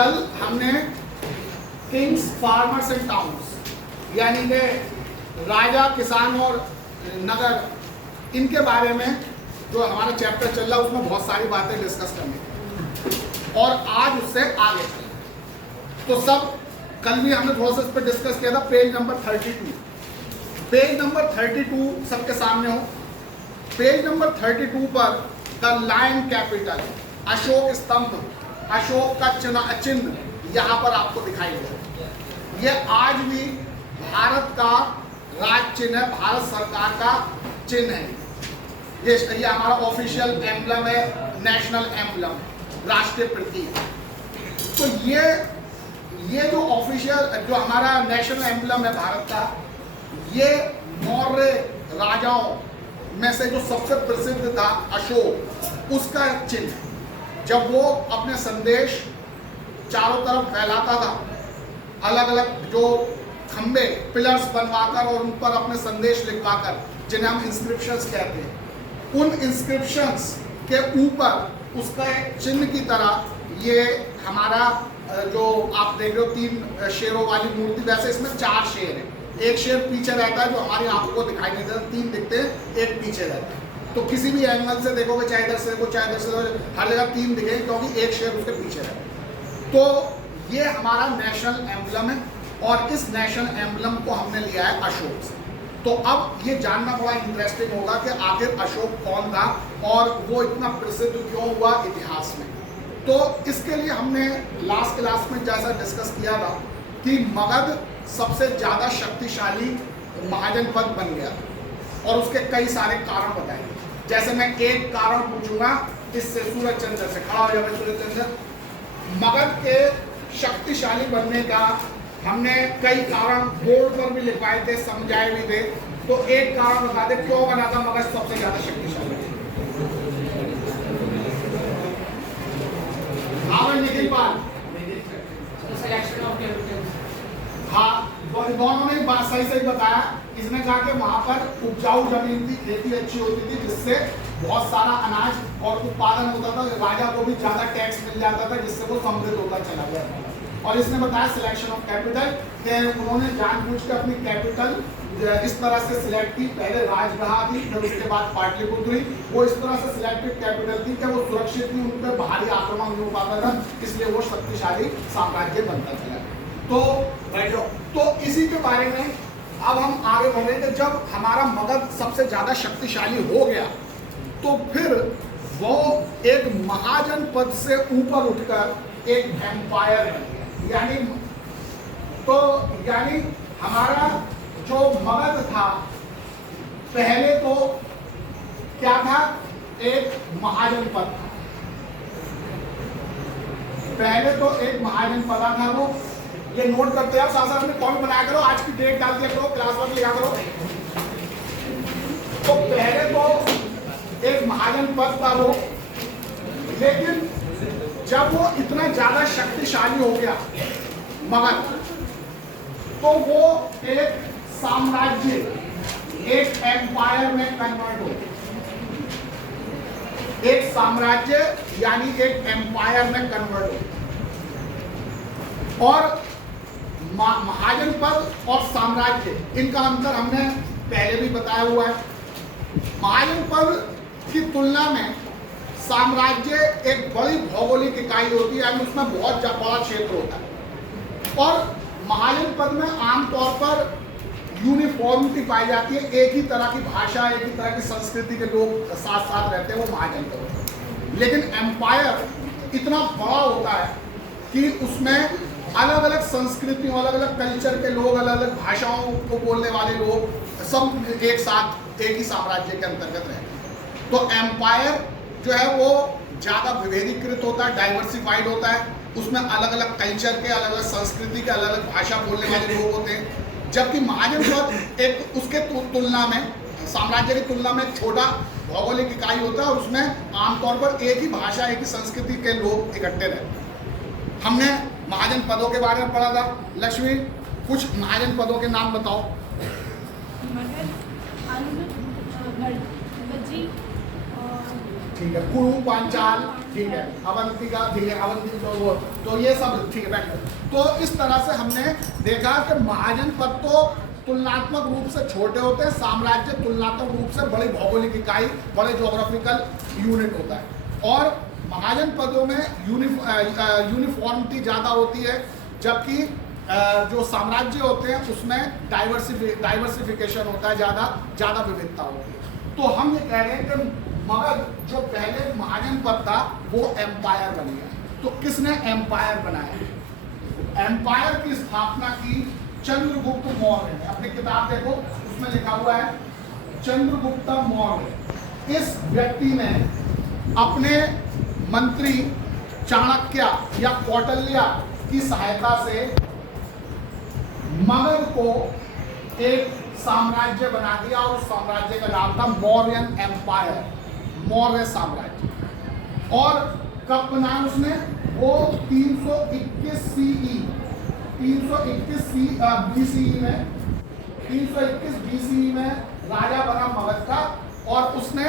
कल हमने Kings farmers and towns यानी कि राजा किसान और नगर इनके बारे में जो हमारा चैप्टर चल रहा है उसमें बहुत सारी बातें डिस्कस करनी और आज उससे आगे चलें। तो सब कल भी हमने थोड़ा सा इस पर डिस्कस किया था। पेज नंबर 32 सबके सामने हो। पेज नंबर 32 पर द लायन कैपिटल अशोक स्तंभ, अशोक का चिन्ह यहाँ पर आपको दिखाई दे। ये आज भी भारत का राज चिन्ह है, भारत सरकार का चिन्ह है। ये हमारा ऑफिशियल एम्बलम है, नेशनल एम्बलम, राष्ट्रीय प्रतीक। तो ये जो ऑफिशियल जो हमारा नेशनल एम्बलम है भारत का, ये मौर्य राजाओं में से जो सबसे प्रसिद्ध था अशोक, उसका चिन्ह। जब वो अपने संदेश चारों तरफ फैलाता था, अलग अलग जो खंबे पिलर्स बनवाकर और उन पर अपने संदेश लिखवाकर, जिन्हें हम इंस्क्रिप्शंस कहते हैं, उन इंस्क्रिप्शंस के ऊपर उसका एक चिन्ह की तरह ये हमारा जो आप देख रहे हो 3 शेरों वाली मूर्ति, वैसे इसमें 4 शेर है। एक शेर पीछे रहता है जो हमारी आंखों को दिखाई नहीं देता, 3 दिखते हैं, एक पीछे रहता है। तो किसी भी एंगल से देखोगे, चाहे इधर से देखो चाहे इधर से देखो, हर जगह 3 दिखेंगे क्योंकि एक शेर उसके पीछे रहता है। तो ये हमारा नेशनल एम्बलम है और इस नेशनल एम्बलम को हमने लिया है अशोक से। तो अब ये जानना बड़ा इंटरेस्टिंग होगा कि आखिर अशोक कौन था और वो इतना प्रसिद्ध क्यों हुआ इतिहास में। तो इसके लिए हमने लास्ट क्लास में जैसा डिस्कस किया था कि मगध सबसे ज़्यादा शक्तिशाली महाजनपद बन गया और उसके कई सारे कारण बताए। जैसे मैं एक कारण पूछूंगा इससे, सूरज चंद्र से खड़ा हो जाए। सूरज चंद्र, मगध के शक्तिशाली बनने का हमने कई कारण बोर्ड पर भी लिखवाए थे, समझाए भी थे। तो एक कारण बता दे क्यों बना था मगध सबसे ज्यादा शक्तिशाली। निखिल पाल, हाँ दोनों ने बात सही बताया। इसने कहा कि वहां पर उपजाऊ जमीन थी, खेती अच्छी होती थी, जिससे बहुत सारा अनाज और उत्पादन होता था। राजा को भी ज्यादा टैक्स मिल जाता था, जिससे वो समृद्ध होता चला गया। और इसने बताया सिलेक्शन ऑफ कैपिटल, कि उन्होंने जानबूझ कर अपनी कैपिटल इस तरह से सिलेक्ट की। पहले राजगृह थी, फिर उसके बाद पाटलिपुत्र हुई। वो इस तरह से सिलेक्टेड कैपिटल थी कि वो सुरक्षित थी, उन पर भारी आक्रमण नहीं हो पाता था, इसलिए वो शक्तिशाली साम्राज्य बनता चला। तो इसी के बारे में अब हम आगे बढ़ रहे थे। जब हमारा मगध सबसे ज्यादा शक्तिशाली हो गया तो फिर वो एक महाजन पद से ऊपर उठकर एक एम्पायर बन गया। यानी हमारा जो मगध था पहले तो क्या था, एक महाजन पद था। पहले तो एक महाजन पद था। वो ये नोट करते हैं, साथ साथ में कॉपी बनाया करो, आज की डेट डाल दिया करो, क्लास वर्क लिखा करो। तो पहले तो एक महाजन पद था वो, लेकिन जब वो इतना ज्यादा शक्तिशाली हो गया मगध, तो वो एक साम्राज्य, एक एम्पायर में कन्वर्ट हो गया। एक साम्राज्य यानी एक एम्पायर में कन्वर्ट हो। और महाजन पद और साम्राज्य, इनका अंतर हमने पहले भी बताया हुआ है। महाजन पद की तुलना में साम्राज्य एक बड़ी भौगोलिक इकाई होती है, यानी उसमें बहुत बड़ा क्षेत्र होता है। और महाजन पद में आमतौर पर यूनिफॉर्मिटी पाई जाती है, एक ही तरह की भाषा, एक ही तरह की संस्कृति के लोग साथ साथ रहते हैं, वो महाजन पद होता है। लेकिन एम्पायर इतना बड़ा होता है कि उसमें अलग अलग संस्कृतियों, अलग अलग कल्चर के लोग, अलग अलग भाषाओं को बोलने वाले लोग सब एक साथ एक ही साम्राज्य के अंतर्गत रहते हैं। तो एम्पायर जो है वो ज़्यादा विभेदीकृत होता है, डाइवर्सिफाइड होता है। उसमें अलग अलग कल्चर के, अलग अलग संस्कृति के, अलग अलग भाषा बोलने वाले लोग होते हैं। जबकि महाजन पद एक उसके तुलना में, साम्राज्य की तुलना में छोटा भौगोलिक इकाई होता है और उसमें आमतौर पर एक ही भाषा, एक ही संस्कृति के लोग इकट्ठे रहते हैं। हमने महाजन पदों के बारे में पढ़ा था। लक्ष्मी, कुछ महाजन पदों के नाम बताओ। ठीक है, कुरु, पांचाल, ठीक है, अवंतिका, ठीक है, अवंती तो ये सब ठीक है, बैठ गए। तो इस तरह से हमने देखा कि महाजनपद तो तुलनात्मक रूप से छोटे होते हैं, साम्राज्य तुलनात्मक रूप से बड़ी भौगोलिक इकाई, बड़े ज्योग्राफिकल यूनिट होता है। और महाजनपदों में यूनिफॉर्मिटी ज़्यादा होती है, जबकि जो साम्राज्य होते हैं उसमें डाइवर्सिफिकेशन होता है, ज़्यादा विविधता होती है। तो हम ये कह रहे हैं कि मगध जो पहले महाजनपद था वो एम्पायर बन गया। तो किसने एम्पायर बनाया? एम्पायर की स्थापना की चंद्रगुप्त मौर्य ने। अपनी किताब देखो, उसमें लिखा हुआ है चंद्रगुप्त मौर्य। इस व्यक्ति ने अपने मंत्री चाणक्य या कौटिल्य की सहायता से मगध को एक साम्राज्य बना दिया और उस साम्राज्य का नाम था मौर्यन एम्पायर, मौर्य साम्राज्य। और कब बनाया उसने? वो 321 सीई, 321 बीसीई में, 321 बीसीई में राजा बना मगध का। और उसने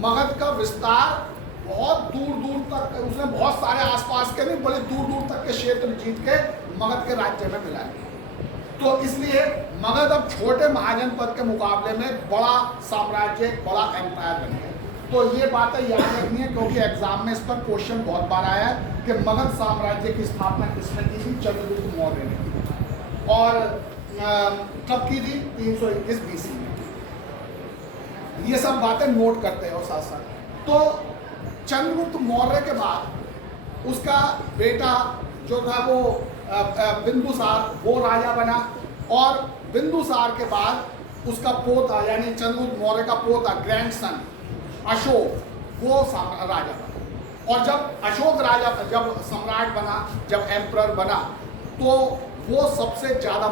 मगध का विस्तार बहुत दूर दूर तक, उसने बहुत सारे आसपास के नहीं, बड़े दूर दूर तक के क्षेत्र जीत के मगध के राज्य में मिलाए। तो इसलिए मगध अब छोटे महाजनपद के मुकाबले में बड़ा साम्राज्य, बड़ा एम्पायर बन गया। तो ये बातें याद रखनी है, क्योंकि एग्जाम में इस पर क्वेश्चन बहुत बार आया है कि मगध साम्राज्य की स्थापना किसने की थी? चंद्रगुप्त मौर्य ने। और कब की थी? 321 बीसी में। ये सब बातें नोट करते हैं और साथ साथ। तो चंद्रगुप्त मौर्य के बाद उसका बेटा जो था वो बिंदुसार, वो राजा बना। और बिंदुसार के बाद उसका पोता यानी चंद्रगुप्त मौर्य का पोता, ग्रैंडसन अशोक, वो राजा बना। और जब अशोक राजा, जब सम्राट बना, जब एम्परर बना, तो वो सबसे ज़्यादा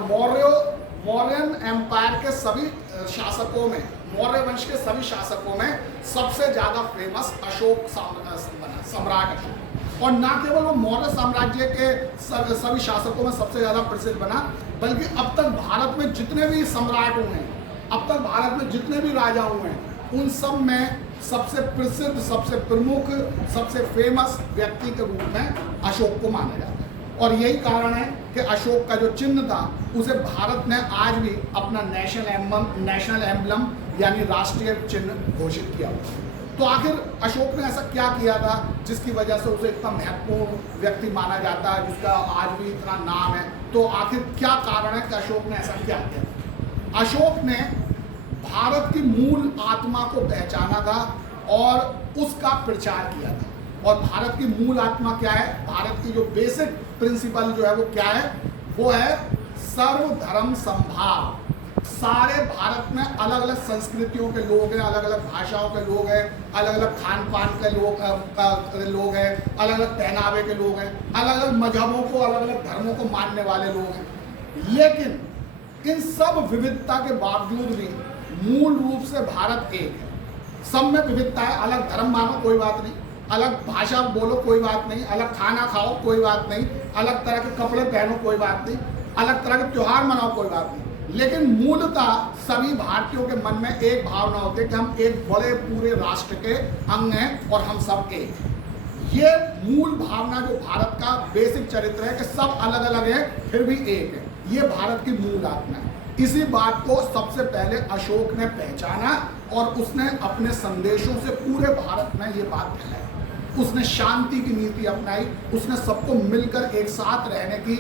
मौर्यन एम्पायर के सभी शासकों में, मौर्य वंश के सभी शासकों में सबसे ज़्यादा फेमस अशोक बना, सम्राट अशोक। और न केवल वो मौर्य साम्राज्य के सभी शासकों में सबसे ज़्यादा प्रसिद्ध बना, बल्कि अब तक भारत में जितने भी सम्राट हुए हैं, अब तक भारत में जितने भी राजा हुए हैं, उन सब में सबसे प्रसिद्ध, सबसे प्रमुख, सबसे फेमस व्यक्ति के रूप में अशोक को माना जाता है। और यही कारण है कि अशोक का जो चिन्ह था उसे भारत ने आज भी अपना नेशनल एम्बलम यानी राष्ट्रीय चिन्ह घोषित किया हुआ। तो आखिर अशोक ने ऐसा क्या किया था जिसकी वजह से उसे इतना महत्वपूर्ण व्यक्ति माना जाता है, जिसका आज भी इतना नाम है? तो आखिर क्या कारण है कि अशोक ने ऐसा क्या किया? अशोक ने भारत की मूल आत्मा को पहचाना था और उसका प्रचार किया था। और भारत की मूल आत्मा क्या है? भारत की जो बेसिक प्रिंसिपल जो है वो क्या है? वो है सर्वधर्म समभाव। सारे भारत में अलग अलग संस्कृतियों के लोग हैं, अलग अलग भाषाओं के लोग हैं, अलग अलग खान पान के लोग हैं, अलग अलग पहनावे के लोग हैं, अलग अलग मजहबों को, अलग अलग धर्मों को मानने वाले लोग हैं। लेकिन इन सब विविधता के बावजूद भी मूल रूप से भारत एक है। सब में विविधता है, अलग धर्म मानो कोई बात नहीं, अलग भाषा बोलो कोई बात नहीं, अलग खाना खाओ कोई बात नहीं, अलग तरह के कपड़े पहनो कोई बात नहीं, अलग तरह के त्यौहार मनाओ कोई बात नहीं। लेकिन मूलतः सभी भारतीयों के मन में एक भावना होती है कि हम एक बड़े पूरे राष्ट्र के अंग हैं और हम सब एक हैं। ये मूल भावना जो भारत का बेसिक चरित्र है कि सब अलग अलग है फिर भी एक है, ये भारत की मूल आत्मा है। इसी बात को सबसे पहले अशोक ने पहचाना और उसने अपने संदेशों से पूरे भारत में ये बात फैलाई। उसने शांति की नीति अपनाई, उसने सबको मिलकर एक साथ रहने की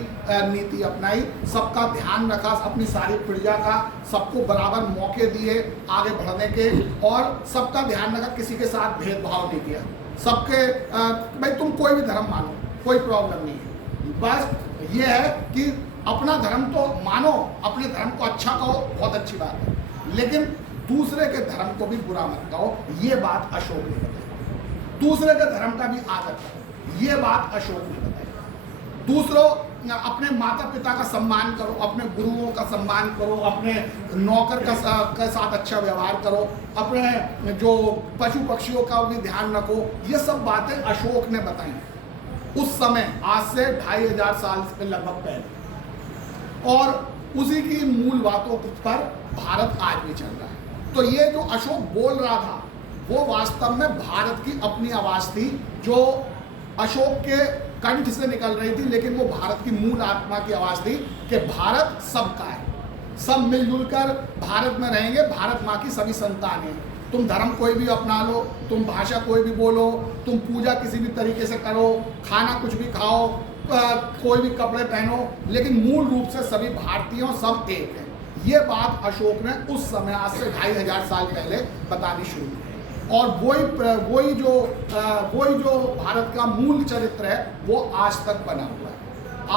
नीति अपनाई, सबका ध्यान रखा, अपनी सारी प्रजा का, सबको बराबर मौके दिए आगे बढ़ने के, और सबका ध्यान रखा, किसी के साथ भेदभाव नहीं किया। सबके भाई तुम कोई भी धर्म मानो, कोई प्रॉब्लम नहीं है, बस ये है कि अपना धर्म तो मानो, अपने धर्म को अच्छा कहो, बहुत अच्छी बात है, लेकिन दूसरे के धर्म को भी बुरा मत कहो। ये बात अशोक ने बताई। दूसरे के धर्म का भी आदर करो, ये बात अशोक ने बताई। दूसरों, अपने माता पिता का सम्मान करो, अपने गुरुओं का सम्मान करो, अपने नौकर के साथ अच्छा व्यवहार करो, अपने जो पशु पक्षियों का भी ध्यान रखो। ये सब बातें अशोक ने बताई उस समय, आज से 2500 साल से लगभग पहले, और उसी की मूल बातों पर भारत आज भी चल रहा है। तो ये जो अशोक बोल रहा था वो वास्तव में भारत की अपनी आवाज़ थी, जो अशोक के कंठ से निकल रही थी, लेकिन वो भारत की मूल आत्मा की आवाज थी कि भारत सबका है, सब मिलजुल कर भारत में रहेंगे, भारत माँ की सभी संतान हैं। तुम धर्म कोई भी अपना लो, तुम भाषा कोई भी बोलो, तुम पूजा किसी भी तरीके से करो, खाना कुछ भी खाओ, कोई भी कपड़े पहनो, लेकिन मूल रूप से सभी भारतीयों सब एक हैं। ये बात अशोक ने उस समय आज से 2500 साल पहले बतानी शुरू की, और वही जो भारत का मूल चरित्र है वो आज तक बना हुआ है।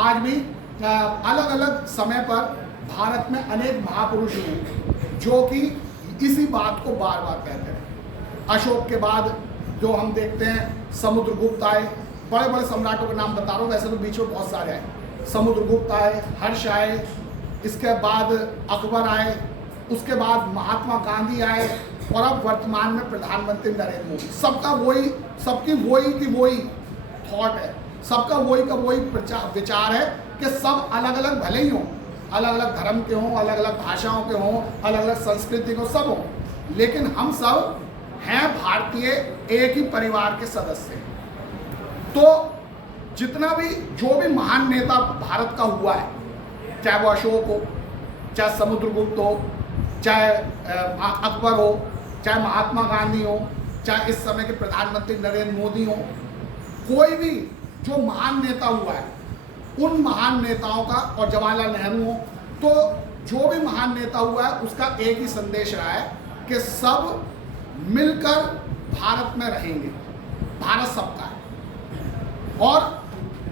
आज भी अलग अलग समय पर भारत में अनेक महापुरुष हैं जो कि इसी बात को बार बार कहते हैं। अशोक के बाद जो हम देखते हैं समुद्रगुप्त आए, बड़े बड़े सम्राटों के नाम बता रहा हूँ, वैसे तो बीच में बहुत सारे आए। समुद्रगुप्त आए, हर्ष आए, इसके बाद अकबर आए, उसके बाद महात्मा गांधी आए, और अब वर्तमान में प्रधानमंत्री नरेंद्र मोदी। सबका सबकी वही थॉट है, सबका वही का वही विचार है कि सब अलग अलग भले ही हों, अलग अलग धर्म के हों, अलग अलग भाषाओं के हों, अलग अलग संस्कृति को सब हों, लेकिन हम सब हैं भारतीय, एक ही परिवार के सदस्य। तो जितना भी जो भी महान नेता भारत का हुआ है, चाहे वो अशोक हो, चाहे समुद्रगुप्त हो, चाहे अकबर हो, चाहे महात्मा गांधी हो, चाहे इस समय के प्रधानमंत्री नरेंद्र मोदी हो, कोई भी जो महान नेता हुआ है, उन महान नेताओं का, और जवाहरलाल नेहरू हो, तो जो भी महान नेता हुआ है उसका एक ही संदेश रहा है कि सब मिलकर भारत में रहेंगे, भारत सबका है, और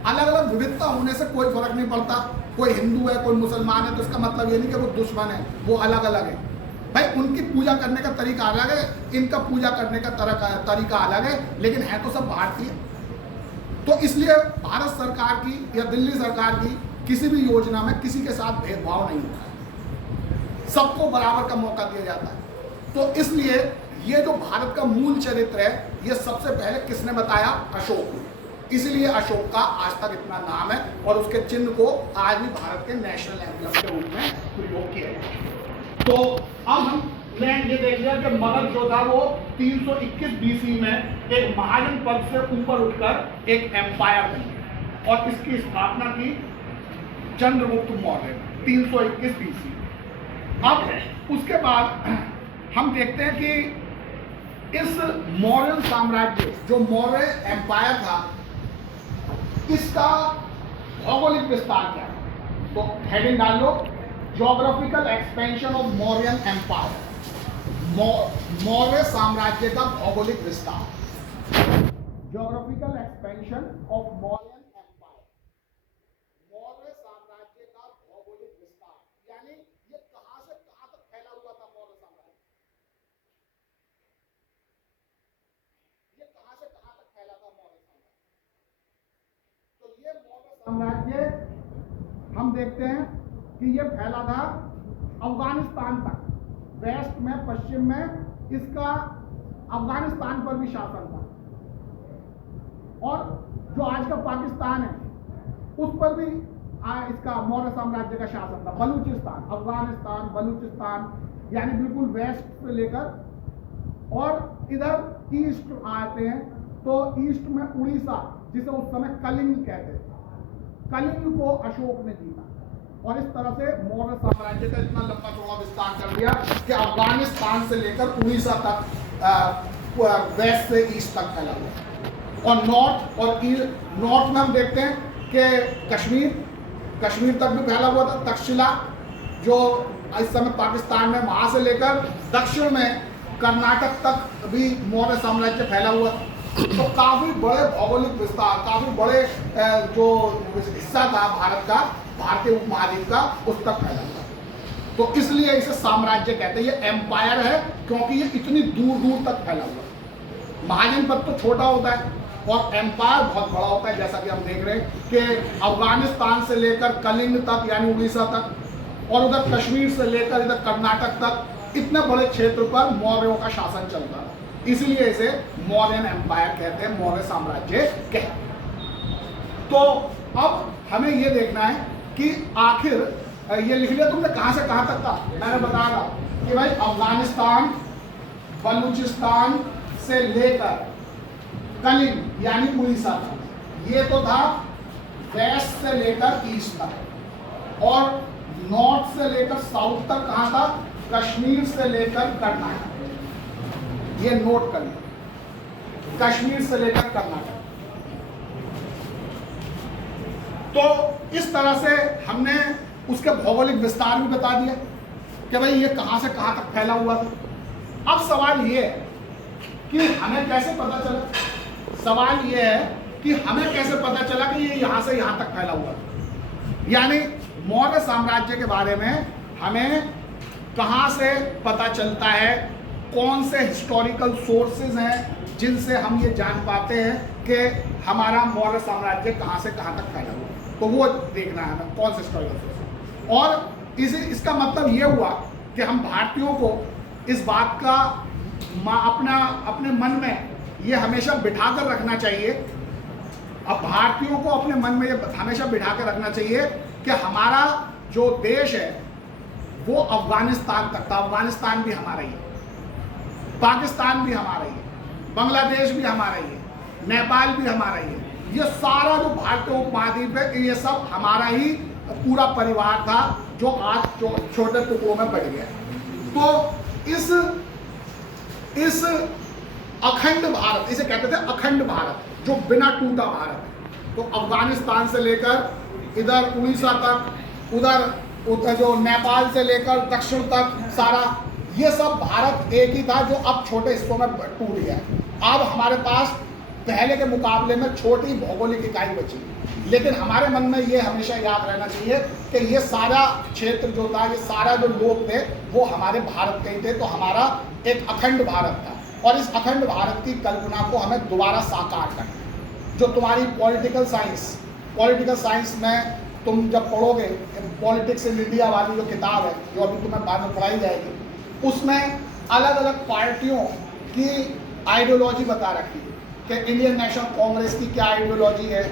अलग अलग विविधता होने से कोई फर्क नहीं पड़ता। कोई हिंदू है, कोई मुसलमान है, तो इसका मतलब ये नहीं कि वो दुश्मन है, वो अलग अलग है। भाई उनकी पूजा करने का तरीका अलग है, इनका पूजा करने का तरीका अलग है, लेकिन है तो सब भारतीय। तो इसलिए भारत सरकार की या दिल्ली सरकार की किसी भी योजना में किसी के साथ भेदभाव नहीं होता है, सबको बराबर का मौका दिया जाता है। तो इसलिए ये जो भारत का मूल चरित्र है, ये सबसे पहले किसने बताया? अशोक। इसलिए अशोक का आज तक इतना नाम है, और उसके चिन्ह को आज भी भारत के नेशनल एम्ब्लम के रूप में प्रयोग किया है। तो अब हम ये देख लिया कि मगध जो था वो 321 बीसी में एक महाजन पद से ऊपर उठकर एक एम्पायर बन गया, और इसकी स्थापना की चंद्रगुप्त मौर्य 321 बीसी। अब उसके बाद हम देखते हैं कि इस मौर्य साम्राज्य, जो मौर्य एम्पायर था, इसका भौगोलिक विस्तार क्या है? तो हेडिंग डाल लो, geographical expansion of Mauryan empire, Maurya साम्राज्य का भौगोलिक विस्तार। Geographical expansion of Mauryan empire, Maurya साम्राज्य का भौगोलिक विस्तार, यानी ये कहां से कहां तक फैला हुआ था मौर्य साम्राज्य, ये कहां से कहां तक फैला था मौर्य साम्राज्य। तो ये मौर्य साम्राज्य हम देखते हैं कि ये फैला था अफगानिस्तान तक, वेस्ट में, पश्चिम में इसका अफगानिस्तान पर भी शासन था, और जो आज का पाकिस्तान है उस पर भी इसका मौर्य साम्राज्य का शासन था। बलूचिस्तान, अफगानिस्तान, बलूचिस्तान, यानी बिल्कुल वेस्ट से लेकर, और इधर ईस्ट आते हैं तो ईस्ट में उड़ीसा, जिसे उस समय कलिंग कहते थे, कलिंग को अशोक ने जीता, और इस तरह से मौर्य साम्राज्य का इतना लंबा चौड़ा विस्तार कर दिया कि अफगानिस्तान से लेकर उड़ीसा तक वेस्ट से ईस्ट तक फैला हुआ। और नॉर्थ में हम देखते हैं कि कश्मीर तक भी फैला हुआ था, तक्षशिला जो इस समय पाकिस्तान में, वहां से लेकर दक्षिण में कर्नाटक तक भी मौर्य साम्राज्य फैला हुआ। तो काफी बड़े भौगोलिक विस्तार, काफी बड़े जो हिस्सा था भारत का, भारतीय उपमहाद्वीप का, उस तक फैला हुआ। तो इसलिए इसे साम्राज्य कहते हैं। ये एम्पायर है क्योंकि ये इतनी दूर दूर तक फैला हुआ। महाजनपद तो छोटा होता है और एम्पायर बहुत बड़ा होता है, जैसा कि हम देख रहे हैं कि अफगानिस्तान से लेकर कलिंग तक यानी उड़ीसा तक, और उधर कश्मीर से लेकर इधर कर्नाटक तक, इतने बड़े क्षेत्र पर मौर्यों का शासन चलता है। इसलिए इसे मौर्यन एम्पायर कहते हैं, मौर्य साम्राज्य कहते हैं। तो अब हमें ये देखना है कि आखिर ये लिख लिया तुमने कहां से कहां तक था। मैंने बताया था कि भाई अफगानिस्तान, बलूचिस्तान से लेकर कलिंग यानी उड़ीसा तक, ये तो था वेस्ट से लेकर ईस्ट तक, और नॉर्थ से लेकर साउथ तक कहां था? कश्मीर से लेकर कर्नाटक। ये नोट कर लो, कश्मीर से लेकर कर्नाटक। तो इस तरह से हमने उसके भौगोलिक विस्तार भी बता दिया कि भाई ये कहां से कहां तक फैला हुआ था। अब सवाल ये है कि हमें कैसे पता चला, सवाल ये है कि हमें कैसे पता चला कि ये यहां से यहां तक फैला हुआ था। यानी मौर्य साम्राज्य के बारे में हमें कहां से पता चलता है, कौन से हिस्टोरिकल सोर्सेज हैं जिनसे हम ये जान पाते हैं कि हमारा मौर्य साम्राज्य कहां से कहां तक फैला हुआ, तो वो देखना है हमें कौन से हिस्टोरिकल सोर्सेज। और इसका मतलब ये हुआ कि हम भारतीयों को इस बात का अपने मन में ये हमेशा बिठा कर रखना चाहिए, अब भारतीयों को अपने मन में ये हमेशा बिठा कर रखना चाहिए कि हमारा जो देश है वो अफगानिस्तान तक था। अफगानिस्तान भी हमारा ही है, पाकिस्तान भी हमारा ही है, बांग्लादेश भी हमारा ही है, नेपाल भी हमारा ही है। ये सारा जो भारतीय उपमहाद्वीप है ये सब हमारा ही पूरा परिवार था, जो आज छोटे टुकड़ों में बढ़ गया। तो इस अखंड भारत, इसे कहते थे अखंड भारत, जो बिना टूटा भारत है। तो अफगानिस्तान से लेकर इधर उड़ीसा तक, उधर जो नेपाल से लेकर दक्षिण तक सारा, ये सब भारत एक ही था जो अब छोटे हिस्सों में टूट गया। अब हमारे पास पहले के मुकाबले में छोटी भौगोलिक इकाई बची, लेकिन हमारे मन में ये हमेशा याद रहना चाहिए कि ये सारा क्षेत्र जो था, ये सारा जो लोग थे वो हमारे भारत के ही थे। तो हमारा एक अखंड भारत था, और इस अखंड भारत की कल्पना को हमें दोबारा साकार करना है। जो तुम्हारी पॉलिटिकल साइंस में तुम जब पढ़ोगे, पॉलिटिक्स इन इंडिया वाली जो किताब है, जो अभी तुम्हें बाद में पढ़ाई जाएगी, उसमें अलग अलग पार्टियों की आइडियोलॉजी बता रखी है कि इंडियन नेशनल कांग्रेस की क्या आइडियोलॉजी है,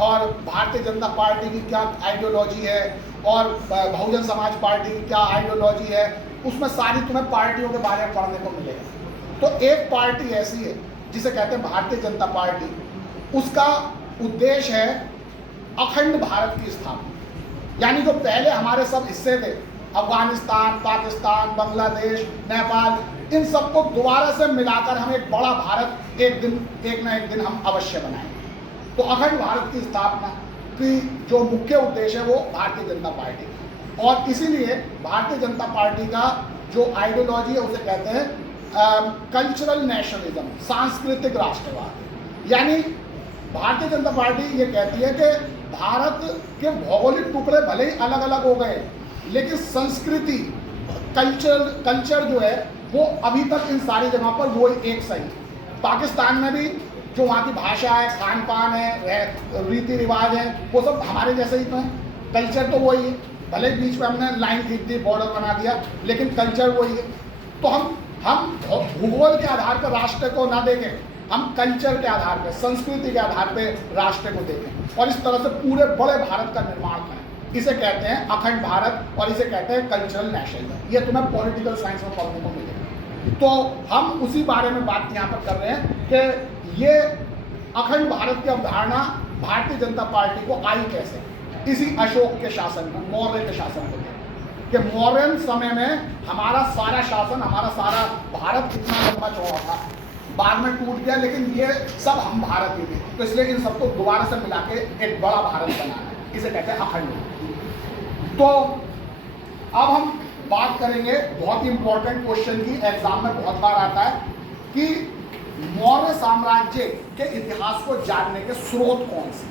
और भारतीय जनता पार्टी की क्या आइडियोलॉजी है, और बहुजन समाज पार्टी की क्या आइडियोलॉजी है। उसमें सारी तुम्हें पार्टियों के बारे में पढ़ने को मिलेगा। तो एक पार्टी ऐसी है जिसे कहते हैं भारतीय जनता पार्टी, उसका उद्देश्य है अखंड भारत की स्थापना। यानी जो पहले हमारे सब हिस्से थे, अफगानिस्तान, पाकिस्तान, बांग्लादेश, नेपाल, इन सबको दोबारा से मिलाकर हम एक बड़ा भारत एक ना एक दिन हम अवश्य बनाएंगे। तो अखंड भारत की स्थापना की जो मुख्य उद्देश्य है वो भारतीय जनता पार्टी, और इसीलिए भारतीय जनता पार्टी का जो आइडियोलॉजी है उसे कहते हैं कल्चरल नेशनलिज्म, सांस्कृतिक राष्ट्रवाद। यानी भारतीय जनता पार्टी ये कहती है कि भारत के भौगोलिक टुकड़े भले ही अलग अलग हो गए, लेकिन संस्कृति, कल्चर जो है वो अभी तक इन सारी जगह पर वो एक सही। पाकिस्तान में भी जो वहाँ की भाषा है, खान पान है, रीति रिवाज है, वो सब हमारे जैसे ही तो है। कल्चर तो वही है, भले बीच में हमने लाइन खींच दी, बॉर्डर बना दिया, लेकिन कल्चर वही है। तो हम भूगोल के आधार पर राष्ट्र को ना देखें, हम कल्चर के आधार पर, संस्कृति के आधार पर राष्ट्र को देखें, और इस तरह से पूरे बड़े भारत का निर्माण करें। इसे कहते हैं अखंड भारत, और इसे कहते हैं कल्चरल नेशनलिज्म। ये तुम्हें पॉलिटिकल साइंस में पढ़ने को मिलेगा। तो हम उसी बारे में बात यहाँ पर कर रहे हैं कि ये अखंड भारत की अवधारणा भारतीय जनता पार्टी को आई कैसे। इसी अशोक के शासन में, मौर्य के शासन में, कि मौर्य समय में हमारा सारा शासन, हमारा सारा भारत कितना लंबा चौड़ा था, बाद में टूट गया, लेकिन ये सब हम भारत ही थे। तो इसलिए इन सबको दोबारा से मिला के एक बड़ा भारत बनाना है, इसे कहते हैं अखंड। तो अब हम बात करेंगे बहुत ही इंपॉर्टेंट क्वेश्चन की, एग्जाम में बहुत बार आता है कि मौर्य साम्राज्य के इतिहास को जानने के स्रोत कौन से।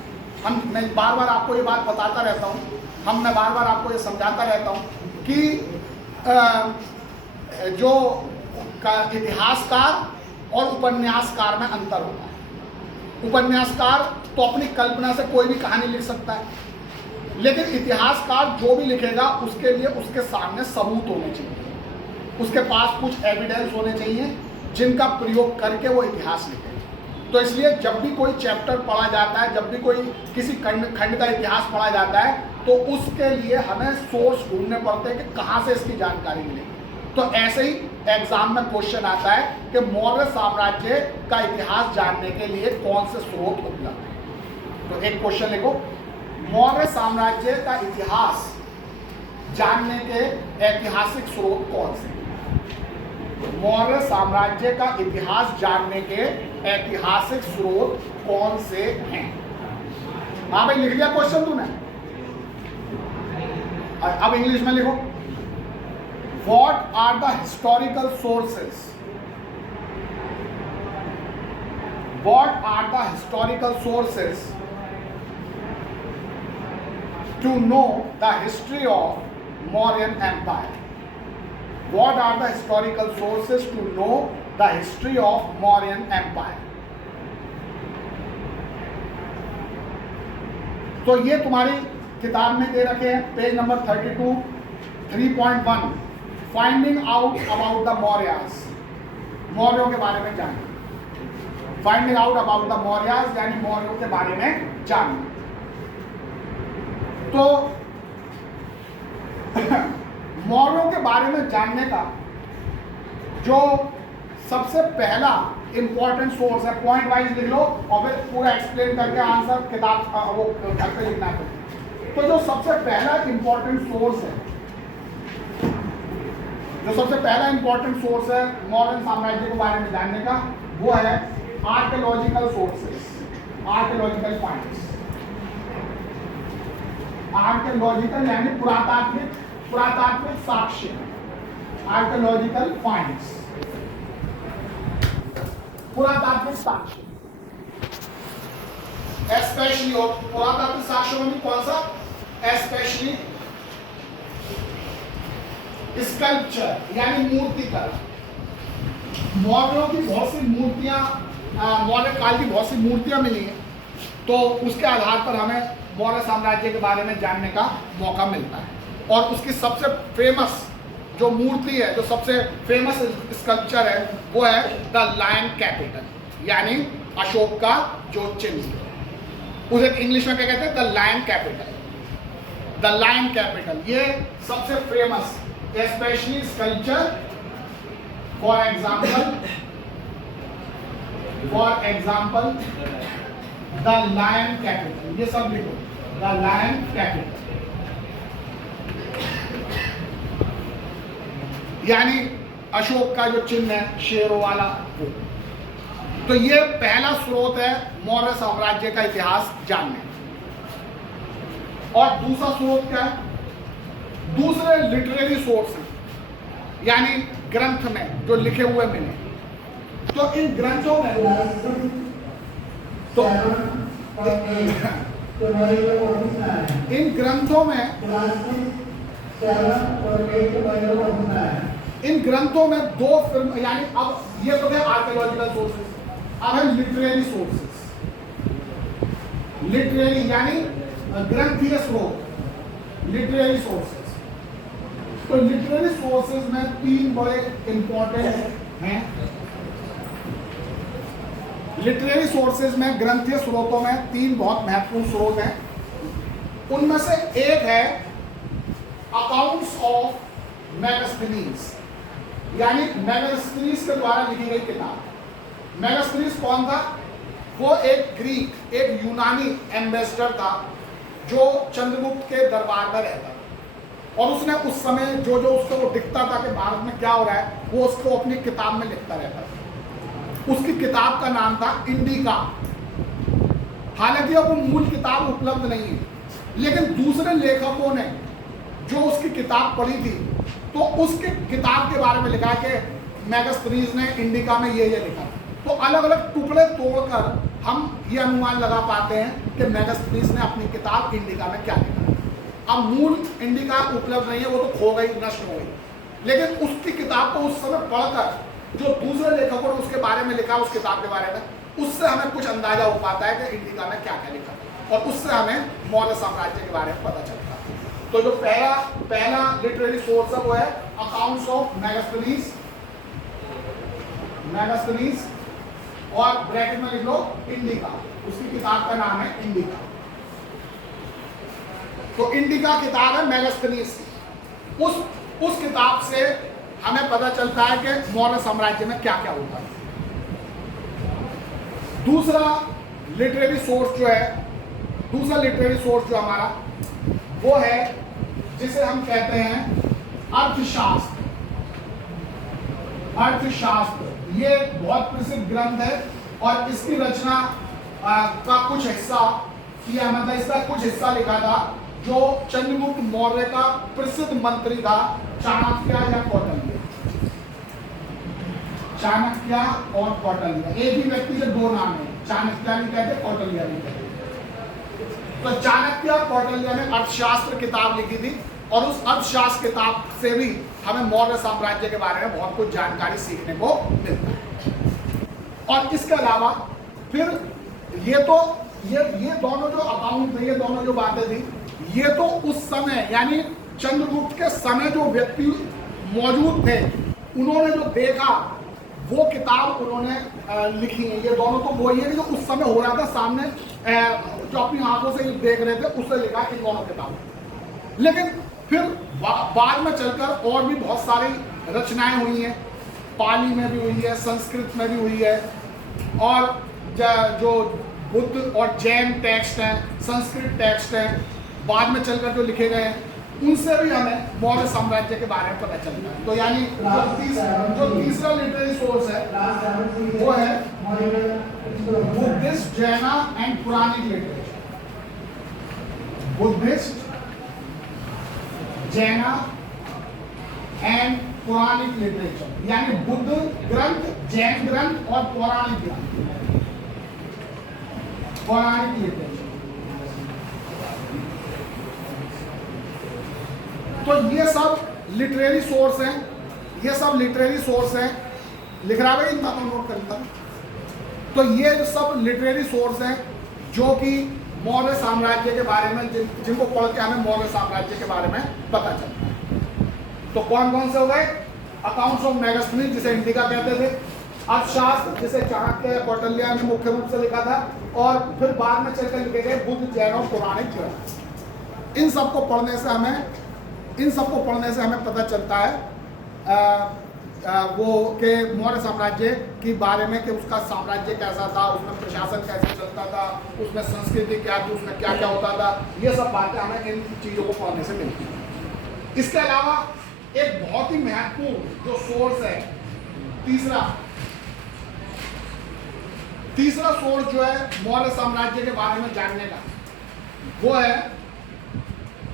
मैं बार बार आपको ये बात बताता रहता हूँ, मैं बार बार आपको ये समझाता रहता हूँ कि जो इतिहासकार और उपन्यासकार में अंतर होता है। उपन्यासकार तो अपनी कल्पना से कोई भी कहानी लिख सकता है, लेकिन इतिहासकार जो भी लिखेगा उसके लिए उसके सामने सबूत होने चाहिए, उसके पास कुछ एविडेंस होने चाहिए जिनका प्रयोग करके वो इतिहास लिखे। तो इसलिए जब भी कोई चैप्टर पढ़ा जाता है, जब भी कोई किसी खंड का इतिहास पढ़ा जाता है, तो उसके लिए हमें सोर्स ढूंढने पड़ते हैं कि कहाँ से इसकी जानकारी मिलेगी। तो ऐसे ही एग्जाम में क्वेश्चन आता है कि मौर्य साम्राज्य का इतिहास जानने के लिए कौन से स्रोत उपलब्ध है। तो एक क्वेश्चन लिखो, मौर्य साम्राज्य का इतिहास जानने के ऐतिहासिक स्रोत कौन से? मौर्य साम्राज्य का इतिहास जानने के ऐतिहासिक स्रोत कौन से हैं? हाँ भाई, लिख लिया क्वेश्चन तूने? अब इंग्लिश में लिखो, what are the historical sources? What are the historical sources to know the history of Mauryan Empire? What are the historical sources to know the history of Mauryan Empire? तो ये तुम्हारी किताब में दे रखे हैं, page number 32, 3.1, finding out about the Mauryas, मौर्यों के बारे में जानना। Finding out about the Mauryas यानी मौर्यों के बारे में जानना। तो मौर्यों के बारे में जानने का जो सबसे पहला इंपॉर्टेंट सोर्स है, पॉइंट वाइज लिख लो और फिर पूरा एक्सप्लेन करके आंसर किताब वो घर पे लिखना है। तो जो सबसे पहला इंपॉर्टेंट सोर्स है, जो सबसे पहला इंपॉर्टेंट सोर्स है मौर्यन साम्राज्य के बारे में जानने का, वो है archaeological sources, archaeological finds. Archaeological यानी पुरातात्विक साक्ष्य, आर्कियोलॉजिकल फाइंड्स, पुरातात्विक साक्ष्य। एस्पेशली, और पुरातात्विक साक्ष्य में कौन सा? एस्पेशली स्कल्पचर यानी मूर्तिकला। मौर्यों की बहुत सी मूर्तियां, मौर्य काल की बहुत सी मूर्तियां मिली हैं, तो उसके आधार पर हमें मौर्य साम्राज्य के बारे में जानने का मौका मिलता है। और उसकी सबसे फेमस जो मूर्ति है, जो सबसे फेमस स्कल्पचर है, वो है द लायन कैपिटल, यानी अशोक का जो चिन्ह, उसे इंग्लिश में क्या कहते हैं? The lion capital, the lion capital. ये सबसे famous specially sculpture. For example the lion capital, ये सब लिखो, द लायन कैपिटल यानी अशोक का जो चिन्ह है शेरों वाला, वो। तो ये पहला स्रोत है मौर्य साम्राज्य का इतिहास जानने। और दूसरा स्रोत क्या है? दूसरे लिटरेरी सोर्स हैं, यानी ग्रंथ में जो लिखे हुए मिले। तो इन ग्रंथों में इन ग्रंथों में दो फिल्म, यानी अब ये तो है आर्कियोलॉजिकल सोर्सेस, अब है लिटरेरी सोर्सेस। लिटरेरी यानी ग्रंथीय स्रोत, लिटरेरी सोर्सेस। तो लिटरेरी सोर्सेस में तीन बड़े इंपॉर्टेंट हैं। लिटरेरी सोर्सेज में, ग्रंथीय स्रोतों में तीन बहुत महत्वपूर्ण स्रोत हैं। उनमें से एक है अकाउंट्स ऑफ मेगास्थनीज, यानी मेगास्थनीज के द्वारा लिखी गई किताब। मेगास्थनीज कौन था? वो एक ग्रीक, एक यूनानी एम्बेसडर था जो चंद्रगुप्त के दरबार में रहता था। और उसने उस समय जो उसको वो दिखता था कि भारत में क्या हो रहा है, वो उसको अपनी किताब में लिखता रहता था। उसकी किताब का नाम था इंडिका। हालांकि अब वो मूल किताब उपलब्ध नहीं है, लेकिन दूसरे लेखकों ने जो उसकी किताब पढ़ी थी, तो उसकी किताब के बारे में लिखा कि मेगास्थनीज ने इंडिका में ये लिखा। तो अलग अलग टुकड़े तोड़कर हम ये अनुमान लगा पाते हैं कि मेगास्थनीज ने अपनी किताब इंडिका में क्या लिखा। अब मूल इंडिका उपलब्ध नहीं है, वो तो खो गई, नष्ट हो गई, लेकिन उसकी किताब को उस समय पढ़कर जो दूसरे लेखकों ने उसके बारे में लिखा, उस किताब के बारे में, उससे हमें कुछ अंदाजा हो पाता है कि इंडिका में क्या क्या लिखा, और उससे हमें मौर्य साम्राज्य के बारे में पता चलता है। तो जो पहला लिटरेरी सोर्स है वो है अकाउंट्स ऑफ मेगास्थनीज, और ब्रैकेट में लिख लो इंडिका। उसकी किताब का नाम है इंडिका। तो इंडिका किताब है मेगास्थनीज की। उस किताब से हमें पता चलता है कि मौर्य साम्राज्य में क्या क्या होता है। दूसरा लिटरेरी सोर्स जो है दूसरा लिटरेरी सोर्स जो हमारा वो है जिसे हम कहते हैं अर्थशास्त्र। अर्थशास्त्र ये बहुत प्रसिद्ध ग्रंथ है और इसकी रचना का कुछ हिस्सा किया, मतलब इसका कुछ हिस्सा लिखा था जो चंद्रगुप्त मौर्य का प्रसिद्ध मंत्री था चाणक्य या कौटिल्य। चाणक्य और कौटिल्य एक ही व्यक्ति के दो नाम है, चाणक्य भी कहते कौटिल्य भी कहते। तो चाणक्य और कौटिल्य ने अर्थशास्त्र किताब लिखी थी और उस अर्थशास्त्र किताब से भी हमें मौर्य साम्राज्य के बारे में बहुत कुछ जानकारी सीखने को मिलता है। और इसके अलावा फिर ये दोनों जो अकाउंट थे, ये दोनों जो बातें थी, ये तो उस समय यानी चंद्रगुप्त के समय जो व्यक्ति मौजूद थे उन्होंने जो देखा वो किताब उन्होंने लिखी है। ये दोनों तो वही है कि जो उस समय हो रहा था सामने, जो अपनी आंखों से देख रहे थे उससे लिखा इन दोनों किताब। लेकिन फिर बाद में चलकर और भी बहुत सारी रचनाएं हुई हैं, पाली में भी हुई है, संस्कृत में भी हुई है, और जो बुद्ध और जैन टेक्स्ट हैं, संस्कृत टेक्स्ट हैं, बाद में चलकर जो लिखे गए हैं उनसे भी हमें मौर्य साम्राज्य के बारे में पता चलता है। तो यानी जो तीसरा लिटरेरी सोर्स है वो है बुद्धिस्ट, जैना एंड पुराणिक लिटरेचर। बुद्धिस्ट, जैना एंड पौराणिक लिटरेचर, यानी बुद्ध ग्रंथ, जैन ग्रंथ और पौराणिक ग्रंथ, पौराणिक लिटरेचर। तो ये सब लिटरेरी सोर्स हैं, ये सब लिटरेरी सोर्स हैं। लिख रहा है इतना तो नोट करता। तो ये सब लिटरेरी सोर्स हैं जो कि मौर्य साम्राज्य के बारे में जिनको पढ़ के हमें मौर्य साम्राज्य के बारे में पता चलता है। तो कौन कौन से हो गए? अकाउंट्स ऑफ मेगास्थनीज जिसे इंडिका कहते थे, अर्थशास्त्र जिसे चाणक्य या कौटिल्य ने मुख्य रूप से लिखा था, और फिर बाद में चलकर लिखे गए बुद्ध, जैन और पौराणिक ग्रंथ। इन सबको पढ़ने से हमें पता चलता है वो के मौर्य साम्राज्य के बारे में कि उसका साम्राज्य कैसा था, उसमें प्रशासन कैसे चलता था, उसमें संस्कृति क्या थी, उसमें क्या क्या होता था। ये सब बातें हमें इन चीज़ों को पढ़ने से मिलती हैं। इसके अलावा एक बहुत ही महत्वपूर्ण जो सोर्स है, तीसरा सोर्स जो है मौर्य साम्राज्य के बारे में जानने का, वो है